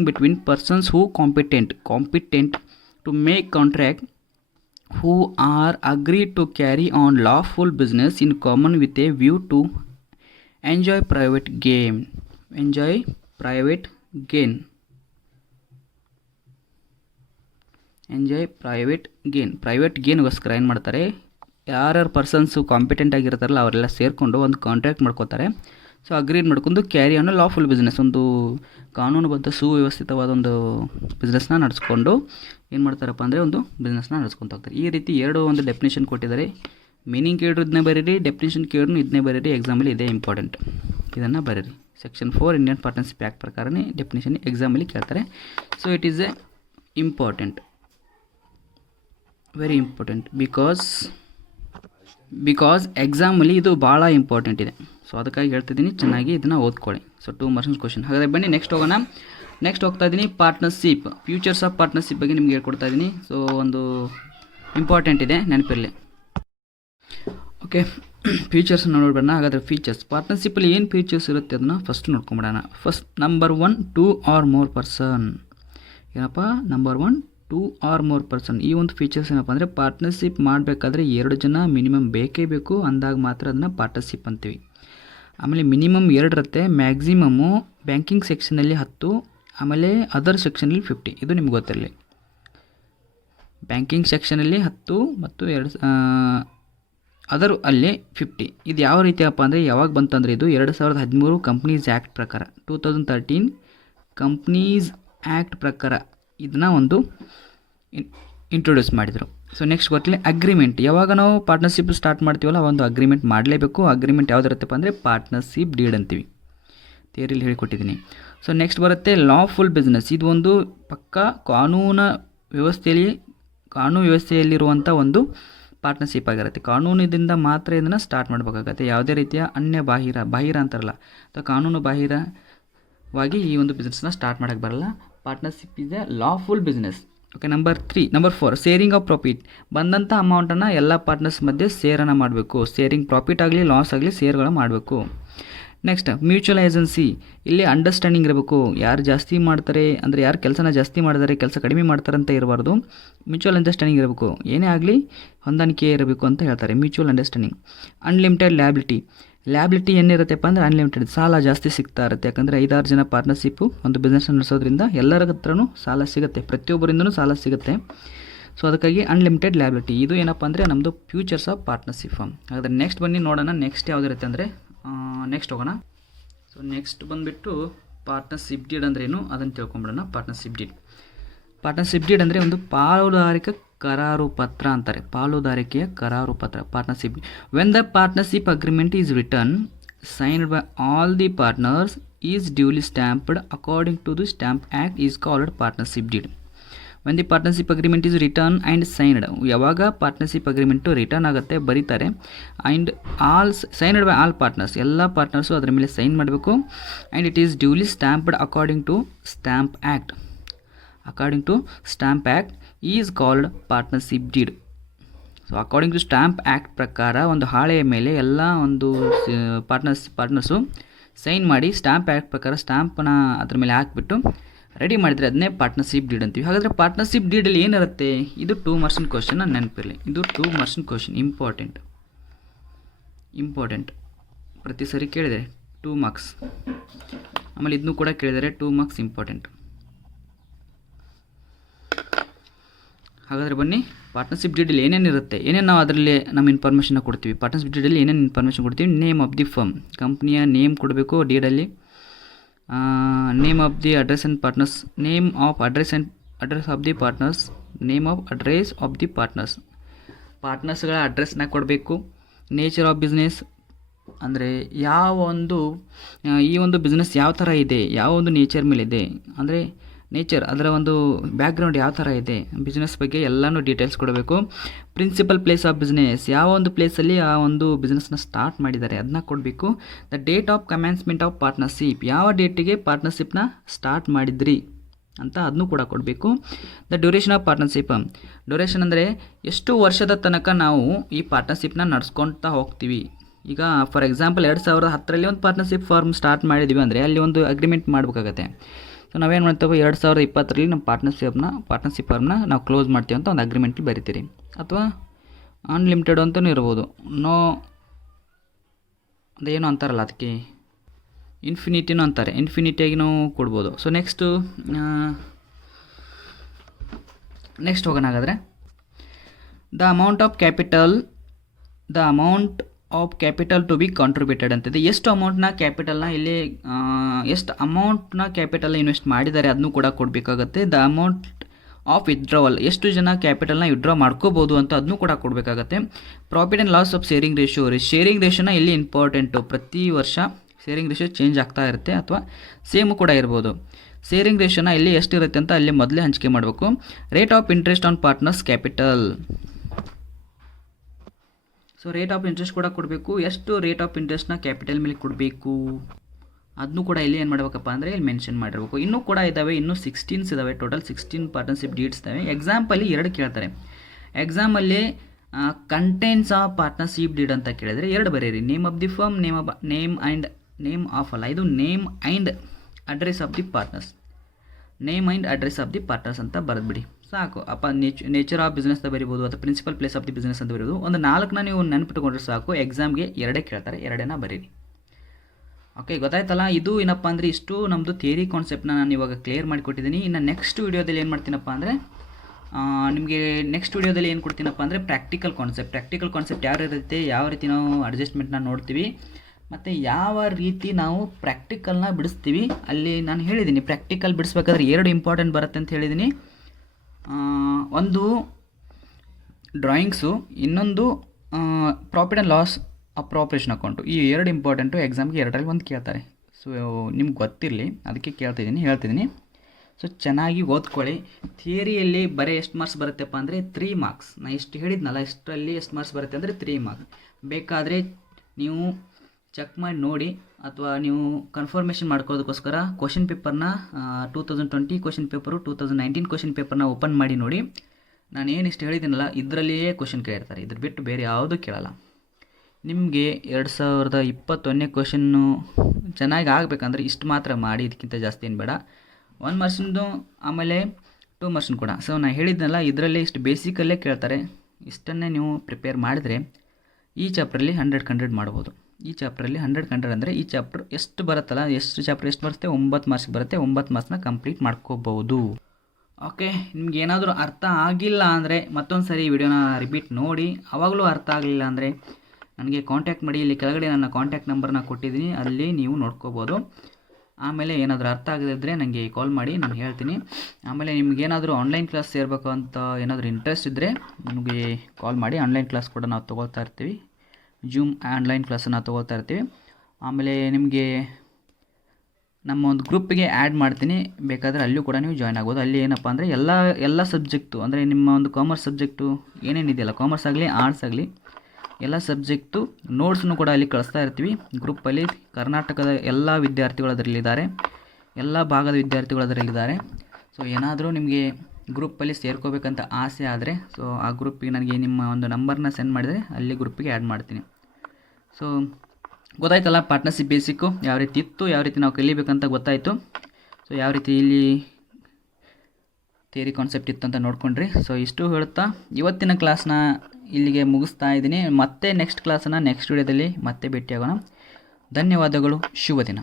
between persons who competent to make contract, who are agreed to carry on lawful business in common with a view to enjoy private gain. private gainಗೋಸ್ಕರ ಏನು ಮಾಡ್ತಾರೆ, ಯಾರ್ಯಾರು persons competent ಆಗಿರ್ತಾರಲ್ಲ ಅವರೆಲ್ಲ ಸೇರಿಕೊಂಡು ಒಂದು contract ಮಾಡ್ಕೋತಾರೆ. So agreed ಮಾಡ್ಕೊಂಡು carry on lawful business, ಒಂದು ಕಾನೂನುಬದ್ಧ ಸುವ್ಯವಸ್ಥಿತವಾದ ಒಂದು ಬಿಸ್ನೆಸ್ನ ನಡೆಸ್ಕೊಂಡು ಏನು ಮಾಡ್ತಾರಪ್ಪ ಅಂದರೆ ಒಂದು ಬಿಸ್ನೆಸ್ನ ನಡೆಸ್ಕೊತ ಹೋಗ್ತಾರೆ. ಈ ರೀತಿ ಒಂದು ಡೆಫಿನೇಷನ್ ಕೊಟ್ಟಿದ್ದಾರೆ. ಮೀನಿಂಗ್ ಕೇಳಿದ್ರು ಇದನ್ನೇ ಬರೀರಿ, ಡೆಫಿನೇಷನ್ ಕೇಳಿದ್ರು ಇದನ್ನೇ ಬರೀರಿ. ಎಕ್ಸಾಮಲ್ಲಿ ಇದೇ ಇಂಪಾರ್ಟೆಂಟ್, ಇದನ್ನು ಬರೀರಿ. ಸೆಕ್ಷನ್ 4 ಇಂಡಿಯನ್ ಪಾರ್ಟ್ನರ್ಶಿಪ್ ಆ್ಯಕ್ಟ್ ಪ್ರಕಾರನೇ ಡೆಫಿನೇಷನ್ ಎಕ್ಸಾಮಲ್ಲಿ ಕೇಳ್ತಾರೆ. So it is a important, very important, because ಎಕ್ಸಾಮಲ್ಲಿ ಇದು ಭಾಳ ಇಂಪಾರ್ಟೆಂಟ್ ಇದೆ. ಸೊ ಅದಕ್ಕಾಗಿ ಹೇಳ್ತಿದ್ದೀನಿ, ಚೆನ್ನಾಗಿ ಇದನ್ನು ಓದ್ಕೊಳ್ಳಿ. So 2 marks question. ಹಾಗಾದರೆ ಬನ್ನಿ ನೆಕ್ಸ್ಟ್ ಹೋಗೋಣ. ನೆಕ್ಸ್ಟ್ ಹೋಗ್ತಾ ಇದ್ದೀನಿ ಪಾರ್ಟ್ನರ್ಶಿಪ್, ಫ್ಯೂಚರ್ಸ್ ಆಫ್ ಪಾರ್ಟ್ನರ್ಶಿಪ್ ಬಗ್ಗೆ ನಿಮ್ಗೆ ಹೇಳ್ಕೊಡ್ತಾ ಇದ್ದೀನಿ. ಸೊ ಒಂದು ಇಂಪಾರ್ಟೆಂಟ್ ಇದೆ, ನೆನಪಿರಲಿ. ಓಕೆ, ಫೀಚರ್ಸ್ ನೋಡ್ಬಿಡೋಣ. ಹಾಗಾದರೆ ಫೀಚರ್ಸ್, ಪಾರ್ಟ್ನರ್ಶಿಪ್ಪಲ್ಲಿ ಏನು ಫೀಚರ್ಸ್ ಇರುತ್ತೆ ಅದನ್ನು ಫಸ್ಟ್ ನೋಡ್ಕೊಂಬಿಡೋಣ. First number 1, 2 or more person. ಏನಪ್ಪ ನಂಬರ್ 1, 2 or more ಪರ್ಸನ್. ಈ ಒಂದು ಫೀಚರ್ಸ್ ಏನಪ್ಪ ಅಂದರೆ ಪಾರ್ಟ್ನರ್ಶಿಪ್ ಮಾಡಬೇಕಾದ್ರೆ 2 ಜನ ಮಿನಿಮಮ್ ಬೇಕೇ ಬೇಕು, ಅಂದಾಗ ಮಾತ್ರ ಅದನ್ನು ಪಾರ್ಟ್ನರ್ಶಿಪ್ ಅಂತೀವಿ. ಆಮೇಲೆ ಮಿನಿಮಮ್ 2 ಇರುತ್ತೆ, ಮ್ಯಾಕ್ಸಿಮಮ್ಮು ಬ್ಯಾಂಕಿಂಗ್ ಸೆಕ್ಷನಲ್ಲಿ 10, ಆಮೇಲೆ ಅದರ್ ಸೆಕ್ಷನಲ್ಲಿ 50. ಇದು ನಿಮ್ಗೆ ಗೊತ್ತಿರಲಿ. ಬ್ಯಾಂಕಿಂಗ್ ಸೆಕ್ಷನಲ್ಲಿ 10 ಮತ್ತು ಅದರ್ ಅಲ್ಲಿ 50. ಇದು ಯಾವ ರೀತಿಯಪ್ಪ ಅಂದರೆ ಯಾವಾಗ ಬಂತಂದರೆ ಇದು 2013 ಕಂಪ್ನೀಸ್ ಆ್ಯಕ್ಟ್ ಪ್ರಕಾರ, 2013 ಕಂಪ್ನೀಸ್ ಆ್ಯಕ್ಟ್ ಪ್ರಕಾರ ಇದನ್ನ ಒಂದು ಇಂಟ್ರೊಡ್ಯೂಸ್ ಮಾಡಿದರು. ಸೊ ನೆಕ್ಸ್ಟ್ ಗೊತ್ತಲೇ ಅಗ್ರಿಮೆಂಟ್. ಯಾವಾಗ ನಾವು ಪಾರ್ಟ್ನರ್ಶಿಪ್ ಸ್ಟಾರ್ಟ್ ಮಾಡ್ತೀವಲ್ಲ ಒಂದು ಅಗ್ರಿಮೆಂಟ್ ಮಾಡಲೇಬೇಕು. ಅಗ್ರಿಮೆಂಟ್ ಯಾವುದಿರುತ್ತಪ್ಪ ಅಂದರೆ ಪಾರ್ಟ್ನರ್ಶಿಪ್ ಡೀಡ್ ಅಂತೀವಿ, ಥಿಯರಿಲಿ ಹೇಳಿಕೊಟ್ಟಿದ್ದೀನಿ. ಸೊ ನೆಕ್ಸ್ಟ್ ಬರುತ್ತೆ ಲಾಫುಲ್ ಬಿಸ್ನೆಸ್. ಇದು ಒಂದು ಪಕ್ಕಾ ಕಾನೂನು ವ್ಯವಸ್ಥೆಯಲ್ಲಿರುವಂಥ ಒಂದು ಪಾರ್ಟ್ನರ್ಶಿಪ್ ಆಗಿರುತ್ತೆ. ಕಾನೂನಿನಿಂದ ಮಾತ್ರ ಇದನ್ನು ಸ್ಟಾರ್ಟ್ ಮಾಡಬೇಕಾಗತ್ತೆ. ಯಾವುದೇ ರೀತಿಯ ಬಾಹಿರ ಅಂತಾರಲ್ಲ, ಅಥವಾ ಕಾನೂನು ಬಾಹಿರವಾಗಿ ಈ ಒಂದು ಬಿಸ್ನೆಸ್ನ ಸ್ಟಾರ್ಟ್ ಮಾಡೋಕ್ಕೆ ಬರಲ್ಲ. Partnership is a lawful business. Okay, number 4 sharing of profit. ಬಂದಂಥ ಅಮೌಂಟನ್ನು ಎಲ್ಲ ಪಾರ್ಟ್ನರ್ಸ್ ಮಧ್ಯೆ ಶೇರನ್ನು ಮಾಡಬೇಕು. ಶೇರಿಂಗ್ ಪ್ರಾಫಿಟ್ ಆಗಲಿ ಲಾಸ್ ಆಗಲಿ ಶೇರ್ಗಳು ಮಾಡಬೇಕು. Next mutual agency. ಇಲ್ಲಿ ಅಂಡರ್ಸ್ಟ್ಯಾಂಡಿಂಗ್ ಇರಬೇಕು. ಯಾರು ಜಾಸ್ತಿ ಮಾಡ್ತಾರೆ ಅಂದರೆ ಯಾರು ಕೆಲಸನ ಜಾಸ್ತಿ ಮಾಡಿದರೆ ಕೆಲಸ ಕಡಿಮೆ ಮಾಡ್ತಾರೆ ಅಂತ ಇರಬಾರ್ದು. ಮ್ಯೂಚುವಲ್ ಅಂಡರ್ಸ್ಟ್ಯಾಂಡಿಂಗ್ ಇರಬೇಕು. ಏನೇ ಆಗಲಿ ಹೊಂದಾಣಿಕೆ ಇರಬೇಕು ಅಂತ ಹೇಳ್ತಾರೆ, ಮ್ಯೂಚುವಲ್ ಅಂಡರ್ಸ್ಟ್ಯಾಂಡಿಂಗ್. ಅನ್ಲಿಮಿಟೆಡ್ ಲ್ಯಾಬಿಲಿಟಿ ಏನಿರುತ್ತೆಪ್ಪ ಅಂದರೆ ಅನ್ಲಿಮಿಟೆಡ್, ಸಾಲ ಜಾಸ್ತಿ ಸಿಗ್ತಾ ಇರುತ್ತೆ. ಯಾಕಂದರೆ 5-6 ಜನ ಪಾರ್ಟ್ನರ್ಶಿಪ್ಪು ಒಂದು ಬಿಸ್ನೆಸ್ ನಡೆಸೋದ್ರಿಂದ ಎಲ್ಲರ ಹತ್ರನೂ ಸಾಲ ಸಿಗುತ್ತೆ, ಪ್ರತಿಯೊಬ್ಬರಿಂದನೂ ಸಾಲ ಸಿಗುತ್ತೆ. ಸೊ ಅದಕ್ಕಾಗಿ ಅನ್ಲಿಮಿಟೆಡ್ ಲ್ಯಾಬಿಲಿಟಿ. ಇದು ಏನಪ್ಪ ಅಂದರೆ ನಮ್ಮದು ಫ್ಯೂಚರ್ಸ್ ಆಫ್ ಪಾರ್ಟ್ನರ್ಶಿಪ್ ಫರ್ಮ್. ಹಾಗಾದರೆ ನೆಕ್ಸ್ಟ್ ಬನ್ನಿ ನೋಡೋಣ, ನೆಕ್ಸ್ಟ್ ಯಾವುದಿರುತ್ತೆ ಅಂದರೆ ನೆಕ್ಸ್ಟ್ ಹೋಗೋಣ. ಸೊ ನೆಕ್ಸ್ಟ್ ಬಂದುಬಿಟ್ಟು ಪಾರ್ಟ್ನರ್ಶಿಪ್ ಡೀಡ್ ಅಂದರೆ ಏನು ಅದನ್ನು ತಿಳ್ಕೊಂಬಿಡೋಣ. ಪಾರ್ಟ್ನರ್ಶಿಪ್ ಡೀಡ್ ಅಂದರೆ ಒಂದು ಪಾಲುದಾರಿಕ ಕರಾರು ಪತ್ರ ಅಂತಾರೆ. ಪಾಲುದಾರಿಕೆಯ ಕರಾರು ಪತ್ರ, partnership. When the partnership agreement is written signed by all the partners is duly stamped according to the stamp act is called partnership deed. When the partnership agreement is written and signed, ಯಾವಾಗ partnership agreement written ಆಗುತ್ತೆ ಬರೀತಾರೆ, and signed by all partners, ಎಲ್ಲ partners ಅದರ ಮೇಲೆ sign ಮಾಡಬೇಕು. And it is duly stamped according to stamp act is called partnership deed. So according to stamp act ಪ್ರಕಾರ ಒಂದು ಹಾಳೆಯ ಮೇಲೆ ಎಲ್ಲ ಒಂದು ಪಾರ್ಟ್ನರ್ಸು ಸೈನ್ ಮಾಡಿ ಸ್ಟ್ಯಾಂಪ್ ಆ್ಯಕ್ಟ್ ಪ್ರಕಾರ ಸ್ಟ್ಯಾಂಪನ್ನ ಅದ್ರ ಮೇಲೆ ಹಾಕಿಬಿಟ್ಟು ರೆಡಿ ಮಾಡಿದರೆ ಅದನ್ನೇ ಪಾರ್ಟ್ನರ್ಶಿಪ್ ಡೀಡ್ ಅಂತೀವಿ. ಹಾಗಾದರೆ ಪಾರ್ಟ್ನರ್ಶಿಪ್ ಡೀಡಲ್ಲಿ ಏನಿರುತ್ತೆ? ಇದು 2 ಮಾರ್ಕ್ಸಿನ ಕ್ವಶನ್, ನೆನಪಿರಲಿ. ಇದು 2 ಮಾರ್ಕ್ಸಿನ ಕ್ವಶನ್, ಇಂಪಾರ್ಟೆಂಟ್. ಪ್ರತಿ ಸರಿ ಕೇಳಿದರೆ 2 ಮಾರ್ಕ್ಸ್. ಆಮೇಲೆ ಇದನ್ನು ಕೂಡ ಕೇಳಿದರೆ 2 ಮಾರ್ಕ್ಸ್ ಇಂಪಾರ್ಟೆಂಟ್. ಹಾಗಾದರೆ ಬನ್ನಿ, ಪಾರ್ಟ್ನರ್ಶಿಪ್ ಡೀಡಲ್ಲಿ ಏನೇನಿರುತ್ತೆ, ಏನೇನು ನಾವು ಅದರಲ್ಲಿ ನಮ್ಮ ಇನ್ಫಾರ್ಮೇಷನ್ನ ಕೊಡ್ತೀವಿ. ಪಾರ್ಟ್ನರ್ಶಿಪ್ ಡೀಡಲ್ಲಿ ಏನೇನು ಇನ್ಫಾರ್ಮೇಷನ್ ಕೊಡ್ತೀವಿ? ನೇಮ್ ಆಫ್ ದಿ ಫರ್ಮ್, ಕಂಪ್ನಿಯ ನೇಮ್ ಕೊಡಬೇಕು ಡೀಡಲ್ಲಿ. Name of the address and partners, name of address of the partners, name of address of the ಪಾರ್ಟ್ನರ್ಸ್ಗಳ ಅಡ್ರೆಸ್ನ ಕೊಡಬೇಕು. ನೇಚರ್ ಆಫ್ ಬಿಸ್ನೆಸ್ ಅಂದರೆ ಈ ಒಂದು ಬಿಸ್ನೆಸ್ ಯಾವ ಥರ ಇದೆ, ಯಾವ ಒಂದು ನೇಚರ್ ಮೇಲಿದೆ, ಅಂದರೆ ನೇಚರ್ ಅದರ ಒಂದು ಬ್ಯಾಕ್ಗ್ರೌಂಡ್ ಯಾವ ಥರ ಇದೆ, ಬಿಸ್ನೆಸ್ ಬಗ್ಗೆ ಎಲ್ಲನೂ ಡೀಟೇಲ್ಸ್ ಕೊಡಬೇಕು. ಪ್ರಿನ್ಸಿಪಲ್ ಪ್ಲೇಸ್ ಆಫ್ ಬಿಸ್ನೆಸ್, ಯಾವ ಒಂದು ಪ್ಲೇಸಲ್ಲಿ ಆ ಒಂದು ಬಿಸ್ನೆಸ್ನ ಸ್ಟಾರ್ಟ್ ಮಾಡಿದ್ದಾರೆ ಅದನ್ನ ಕೊಡಬೇಕು. The date of commencement of partnership, ಯಾವ ಡೇಟಿಗೆ ಪಾರ್ಟ್ನರ್ಶಿಪ್ನ ಸ್ಟಾರ್ಟ್ ಮಾಡಿದ್ರಿ ಅಂತ ಅದನ್ನು ಕೂಡ ಕೊಡಬೇಕು. The duration of partnership, duration ಅಂದರೆ ಎಷ್ಟು ವರ್ಷದ ತನಕ ನಾವು ಈ ಪಾರ್ಟ್ನರ್ಶಿಪ್ನ ನಡೆಸ್ಕೊಳ್ತಾ ಹೋಗ್ತೀವಿ, ಈಗ ಫಾರ್ ಎಕ್ಸಾಂಪಲ್ 2010ರಲ್ಲಿ ಒಂದು ಪಾರ್ಟ್ನರ್ಶಿಪ್ ಫಾರ್ಮ್ ಸ್ಟಾರ್ಟ್ ಮಾಡಿದ್ವಿ ಅಂದರೆ ಅಲ್ಲಿ ಒಂದು ಅಗ್ರಿಮೆಂಟ್ ಮಾಡಬೇಕಾಗತ್ತೆ. ಸೊ ನಾವೇನು ಮಾಡ್ತೇವೆ 2020ರಲ್ಲಿ ನಮ್ಮ ಪಾರ್ಟ್ನರ್ಶಿಪ್ ಫಾರ್ಮ್ನ ನಾವು ಕ್ಲೋಸ್ ಮಾಡ್ತೀವಿ ಅಂತ ಒಂದು ಅಗ್ರಿಮೆಂಟ್ಲಿ ಬರಿತೀರಿ. ಅಥವಾ ಅನ್ಲಿಮಿಟೆಡ್ ಅಂತಲೂ ಇರ್ಬೋದು, ನೋ ಅದೇನೋ ಅಂತಾರಲ್ಲ ಅದಕ್ಕೆ ಇನ್ಫಿನಿಟಿನೂ ಅಂತಾರೆ, ಇನ್ಫಿನಿಟಿಯಾಗಿನೂ ಕೊಡ್ಬೋದು. ಸೊ ನೆಕ್ಸ್ಟ್ ಹೋಗೋಣ ಹಾಗಾದರೆ. The amount of capital to be contributed ಅಂತಿದೆ. ಎಷ್ಟು ಅಮೌಂಟ್ನ ಕ್ಯಾಪಿಟಲ್ನ ಇನ್ವೆಸ್ಟ್ ಮಾಡಿದ್ದಾರೆ ಅದನ್ನು ಕೂಡ ಕೊಡಬೇಕಾಗತ್ತೆ. ದ ಅಮೌಂಟ್ ಆಫ್ ವಿತ್ಡ್ರಾವಲ್, ಎಷ್ಟು ಜನ ಕ್ಯಾಪಿಟಲ್ನ ವಿತ್ಡ್ರಾ ಮಾಡ್ಕೋಬೋದು ಅಂತ ಅದನ್ನು ಕೂಡ ಕೊಡಬೇಕಾಗತ್ತೆ. Profit and loss of sharing ರೇಷಿಯೋನ ಇಲ್ಲಿ ಇಂಪಾರ್ಟೆಂಟು. ಪ್ರತಿ ವರ್ಷ ಶೇರಿಂಗ್ ರೇಷಿಯೋ ಚೇಂಜ್ ಆಗ್ತಾ ಇರುತ್ತೆ ಅಥವಾ ಸೇಮು ಕೂಡ ಇರ್ಬೋದು. ಶೇರಿಂಗ್ ರೇಷಿಯೋನ ಇಲ್ಲಿ ಎಷ್ಟಿರುತ್ತೆ ಅಂತ ಅಲ್ಲಿ ಮೊದಲೇ ಹಂಚಿಕೆ ಮಾಡಬೇಕು. Rate of interest on partners capital, so rate of interest ಕೂಡ ಕೊಡಬೇಕು. ಎಷ್ಟು ರೇಟ್ ಆಫ್ ಇಂಟ್ರೆಸ್ಟ್ನ ಕ್ಯಾಪಿಟಲ್ ಮೇಲೆ ಕೊಡಬೇಕು ಅದನ್ನು ಕೂಡ ಇಲ್ಲಿ ಏನು ಮಾಡಬೇಕಪ್ಪ ಅಂದರೆ ಇಲ್ಲಿ ಮೆನ್ಷನ್ ಮಾಡಿರಬೇಕು. ಇನ್ನೂ ಕೂಡ ಇದ್ದಾವೆ, ಇನ್ನೂ 16 ಇದ್ದಾವೆ, ಟೋಟಲ್ 16 ಪಾರ್ಟ್ನರ್ಶಿಪ್ ಡೀಡ್ಸ್ ಇದ್ದಾವೆ. ಎಕ್ಸಾಂಪಲ್ಲಿ 2 ಕೇಳ್ತಾರೆ. ಎಕ್ಸಾಮಲ್ಲಿ ಕಂಟೆಂಟ್ಸ್ ಆಫ್ ಪಾರ್ಟ್ನರ್ಶಿಪ್ ಡೀಡ್ ಅಂತ ಕೇಳಿದರೆ 2 ಬರೀರಿ. Name of the firm, name and name and address of the partners ಅಂತ ಬರೆದ್ಬಿಡಿ ಸಾಕು. ನೇಚರ್ ಆಫ್ ಬಿಸ್ನೆಸ್ ಅಂತ ಬರಿಬೋದು ಅಥವಾ principal place of the business ಅಂತ ಬರೀಬೋದು. ಒಂದು 4ನ ನೀವು ನೆನಪಿಟ್ಕೊಂಡ್ರೆ ಸಾಕು. ಎಕ್ಸಾಮ್ಗೆ 2 ಕೇಳ್ತಾರೆ, 2ನ ಬರೀರಿ. ಓಕೆ, ಗೊತ್ತಾಯ್ತಲ್ಲ. ಇದು ಏನಪ್ಪ ಅಂದರೆ ಇಷ್ಟು ನಮ್ಮದು ಥಿಯರಿ ಕಾನ್ಸೆಪ್ಟ್ನ ನಾನು ಇವಾಗ ಕ್ಲಿಯರ್ ಮಾಡಿಕೊಟ್ಟಿದ್ದೀನಿ. ಇನ್ನು ನೆಕ್ಸ್ಟ್ ವೀಡಿಯೋದಲ್ಲಿ ಏನು ಮಾಡ್ತೀನಪ್ಪ ಅಂದರೆ ನಿಮಗೆ ನೆಕ್ಸ್ಟ್ ವೀಡಿಯೋದಲ್ಲಿ ಏನು ಕೊಡ್ತೀನಪ್ಪ ಅಂದರೆ ಪ್ರಾಕ್ಟಿಕಲ್ ಕಾನ್ಸೆಪ್ಟ್ ಯಾವ ರೀತಿ ನಾವು ಅಡ್ಜಸ್ಟ್ಮೆಂಟ್ನ ನೋಡ್ತೀವಿ ಮತ್ತು ಯಾವ ರೀತಿ ನಾವು ಪ್ರಾಕ್ಟಿಕಲ್ನ ಬಿಡಿಸ್ತೀವಿ. ಅಲ್ಲಿ ನಾನು ಹೇಳಿದ್ದೀನಿ ಪ್ರಾಕ್ಟಿಕಲ್ ಬಿಡಿಸ್ಬೇಕಾದ್ರೆ 2 ಇಂಪಾರ್ಟೆಂಟ್ ಬರುತ್ತೆ ಅಂತ ಹೇಳಿದ್ದೀನಿ. ಒಂದು ಡ್ರಾಯಿಂಗ್ಸು, ಇನ್ನೊಂದು profit and loss appropriation account. ಈ 2 ಇಂಪಾರ್ಟೆಂಟು ಎಕ್ಸಾಮ್ಗೆ 2ರಲ್ಲಿ 1 ಕೇಳ್ತಾರೆ. ಸೊ ನಿಮ್ಗೆ ಗೊತ್ತಿರಲಿ ಅದಕ್ಕೆ ಹೇಳ್ತಿದ್ದೀನಿ. ಸೊ ಚೆನ್ನಾಗಿ ಓದ್ಕೊಳ್ಳಿ. ಥಿಯರಿಯಲ್ಲಿ ಬರೀ ಎಷ್ಟು ಮಾರ್ಕ್ಸ್ ಬರುತ್ತೆಪ್ಪ ಅಂದರೆ 3 ಮಾರ್ಕ್ಸ್. ನಾನು ಎಷ್ಟು ಹೇಳಿದ್ನಲ್ಲ, ಎಷ್ಟು ಮಾರ್ಕ್ಸ್ ಬರುತ್ತೆ ಅಂದರೆ 3 ಮಾರ್ಕ್ಸ್. ಬೇಕಾದರೆ ನೀವು ಚೆಕ್ ಮಾಡಿ ನೋಡಿ ಅಥವಾ ನೀವು ಕನ್ಫರ್ಮೇಷನ್ ಮಾಡ್ಕೊಳ್ಳೋದಕ್ಕೋಸ್ಕರ ಕ್ವಶನ್ ಪೇಪರ್ನ 2020 ಕ್ವಶನ್ ಪೇಪರು 2019 ಕ್ವಶನ್ ಪೇಪರ್ನ ಓಪನ್ ಮಾಡಿ ನೋಡಿ. ನಾನು ಏನಿಷ್ಟು ಹೇಳಿದ್ದೀನಲ್ಲ ಇದರಲ್ಲಿಯೇ ಕ್ವಶನ್ ಕೇಳಿರ್ತಾರೆ, ಇದ್ರ ಬಿಟ್ಟು ಬೇರೆ ಯಾವುದೂ ಕೇಳಲ್ಲ. ನಿಮಗೆ 2021ನೇ ಕ್ವಶನ್ನು ಚೆನ್ನಾಗಿ ಆಗಬೇಕಂದ್ರೆ ಇಷ್ಟು ಮಾತ್ರ ಮಾಡಿ, ಇದಕ್ಕಿಂತ ಜಾಸ್ತಿ ಏನು ಬೇಡ. 1 ಮಾರ್ಕ್ಸಿಂದು ಆಮೇಲೆ 2 ಮಾರ್ಕ್ಸಿನ ಕೂಡ. ಸೊ ನಾನು ಹೇಳಿದ್ನಲ್ಲ ಇದರಲ್ಲಿ ಇಷ್ಟು ಬೇಸಿಕಲ್ಲೇ ಕೇಳ್ತಾರೆ. ಇಷ್ಟನ್ನೇ ನೀವು ಪ್ರಿಪೇರ್ ಮಾಡಿದರೆ ಈ ಚಾಪ್ಟ್ರಲ್ಲಿ 100 ಮಾಡ್ಬೋದು. ಈ ಚಾಪ್ಟ್ರಲ್ಲಿ 100 ಅಂದರೆ ಈ ಚಾಪ್ಟರ್ ಎಷ್ಟು ಬರುತ್ತಲ್ಲ, ಎಷ್ಟು ಬರುತ್ತೆ 9 ಮಾರ್ಕ್ಸಿಗೆ ಬರುತ್ತೆ. 9 ಮಾರ್ಕ್ಸ್ನ ಕಂಪ್ಲೀಟ್ ಮಾಡ್ಕೋಬಹುದು. ಓಕೆ, ನಿಮ್ಗೆ ಏನಾದರೂ ಅರ್ಥ ಆಗಿಲ್ಲ ಅಂದರೆ ಮತ್ತೊಂದು ಸರಿ ವಿಡಿಯೋನ ರಿಪೀಟ್ ನೋಡಿ. ಆವಾಗಲೂ ಅರ್ಥ ಆಗಲಿಲ್ಲ ಅಂದರೆ ನನಗೆ ಕಾಂಟ್ಯಾಕ್ಟ್ ಮಾಡಿ. ಇಲ್ಲಿ ಕೆಳಗಡೆ ನನ್ನ ಕಾಂಟ್ಯಾಕ್ಟ್ ನಂಬರ್ನ ಕೊಟ್ಟಿದ್ದೀನಿ, ಅಲ್ಲಿ ನೀವು ನೋಡ್ಕೋಬೋದು. ಆಮೇಲೆ ಏನಾದರೂ ಅರ್ಥ ಆಗದಿದ್ದರೆ ನನಗೆ ಕಾಲ್ ಮಾಡಿ, ನಾನು ಹೇಳ್ತೀನಿ. ಆಮೇಲೆ ನಿಮಗೇನಾದರೂ ಆನ್ಲೈನ್ ಕ್ಲಾಸ್ ಸೇರಬೇಕು ಅಂತ ಏನಾದರೂ ಇಂಟ್ರೆಸ್ಟ್ ಇದ್ದರೆ ನನಗೆ ಕಾಲ್ ಮಾಡಿ. ಆನ್ಲೈನ್ ಕ್ಲಾಸ್ ಕೂಡ ನಾವು ತೊಗೊಳ್ತಾ ಇರ್ತೀವಿ, ಜೂಮ್ ಆನ್ಲೈನ್ ಕ್ಲಾಸನ್ನು ತೊಗೊಳ್ತಾ ಇರ್ತೀವಿ. ಆಮೇಲೆ ನಿಮಗೆ ನಮ್ಮ ಒಂದು ಗ್ರೂಪಿಗೆ ಆ್ಯಡ್ ಮಾಡ್ತೀನಿ, ಬೇಕಾದರೆ ಅಲ್ಲೂ ಕೂಡ ನೀವು ಜಾಯ್ನ್ ಆಗ್ಬೋದು. ಅಲ್ಲಿ ಏನಪ್ಪ ಅಂದರೆ ಎಲ್ಲ ಸಬ್ಜೆಕ್ಟು ಅಂದರೆ ನಿಮ್ಮ ಒಂದು ಕಾಮರ್ಸ್ ಸಬ್ಜೆಕ್ಟು ಏನೇನಿದೆಯಲ್ಲ, ಕಾಮರ್ಸ್ ಆಗಲಿ ಆರ್ಟ್ಸ್ ಆಗಲಿ ಎಲ್ಲ ಸಬ್ಜೆಕ್ಟು ನೋಟ್ಸನ್ನು ಕೂಡ ಅಲ್ಲಿ ಕಳಿಸ್ತಾ ಇರ್ತೀವಿ ಗ್ರೂಪಲ್ಲಿ. ಕರ್ನಾಟಕದ ಎಲ್ಲ ವಿದ್ಯಾರ್ಥಿಗಳು ಅದರಲ್ಲಿದ್ದಾರೆ, ಎಲ್ಲ ಭಾಗದ ವಿದ್ಯಾರ್ಥಿಗಳು ಅದರಲ್ಲಿದ್ದಾರೆ. ಸೊ ಏನಾದರೂ ನಿಮಗೆ ಗ್ರೂಪಲ್ಲಿ ಸೇರ್ಕೋಬೇಕಂತ ಆಸೆ ಆದರೆ ಸೊ ಆ ಗ್ರೂಪಿಗೆ ನನಗೆ ನಿಮ್ಮ ಒಂದು ನಂಬರ್ನ ಸೆಂಡ್ ಮಾಡಿದರೆ ಅಲ್ಲಿ ಗ್ರೂಪಿಗೆ ಆ್ಯಡ್ ಮಾಡ್ತೀನಿ. ಸೊ ಗೊತ್ತಾಯ್ತಲ್ಲ ಪಾರ್ಟ್ನರ್ಶಿಪ್ ಬೇಸಿಕ್ಕು ಯಾವ ರೀತಿ ಇತ್ತು, ಯಾವ ರೀತಿ ನಾವು ಕಲಿಬೇಕಂತ ಗೊತ್ತಾಯಿತು. ಸೊ ಯಾವ ರೀತಿ ಇಲ್ಲಿ ಥಿಯರಿ ಕಾನ್ಸೆಪ್ಟ್ ಇತ್ತು ಅಂತ ನೋಡ್ಕೊಂಡ್ರಿ. ಸೊ ಇಷ್ಟು ಹೇಳ್ತಾ ಇವತ್ತಿನ ಕ್ಲಾಸ್ನ ಇಲ್ಲಿಗೆ ಮುಗಿಸ್ತಾ ಇದ್ದೀನಿ. ಮತ್ತೆ ನೆಕ್ಸ್ಟ್ ಕ್ಲಾಸನ್ನು ನೆಕ್ಸ್ಟ್ ವಿಡಿಯೋದಲ್ಲಿ ಮತ್ತೆ ಭೇಟಿಯಾಗೋಣ. ಧನ್ಯವಾದಗಳು, ಶುಭ ದಿನ.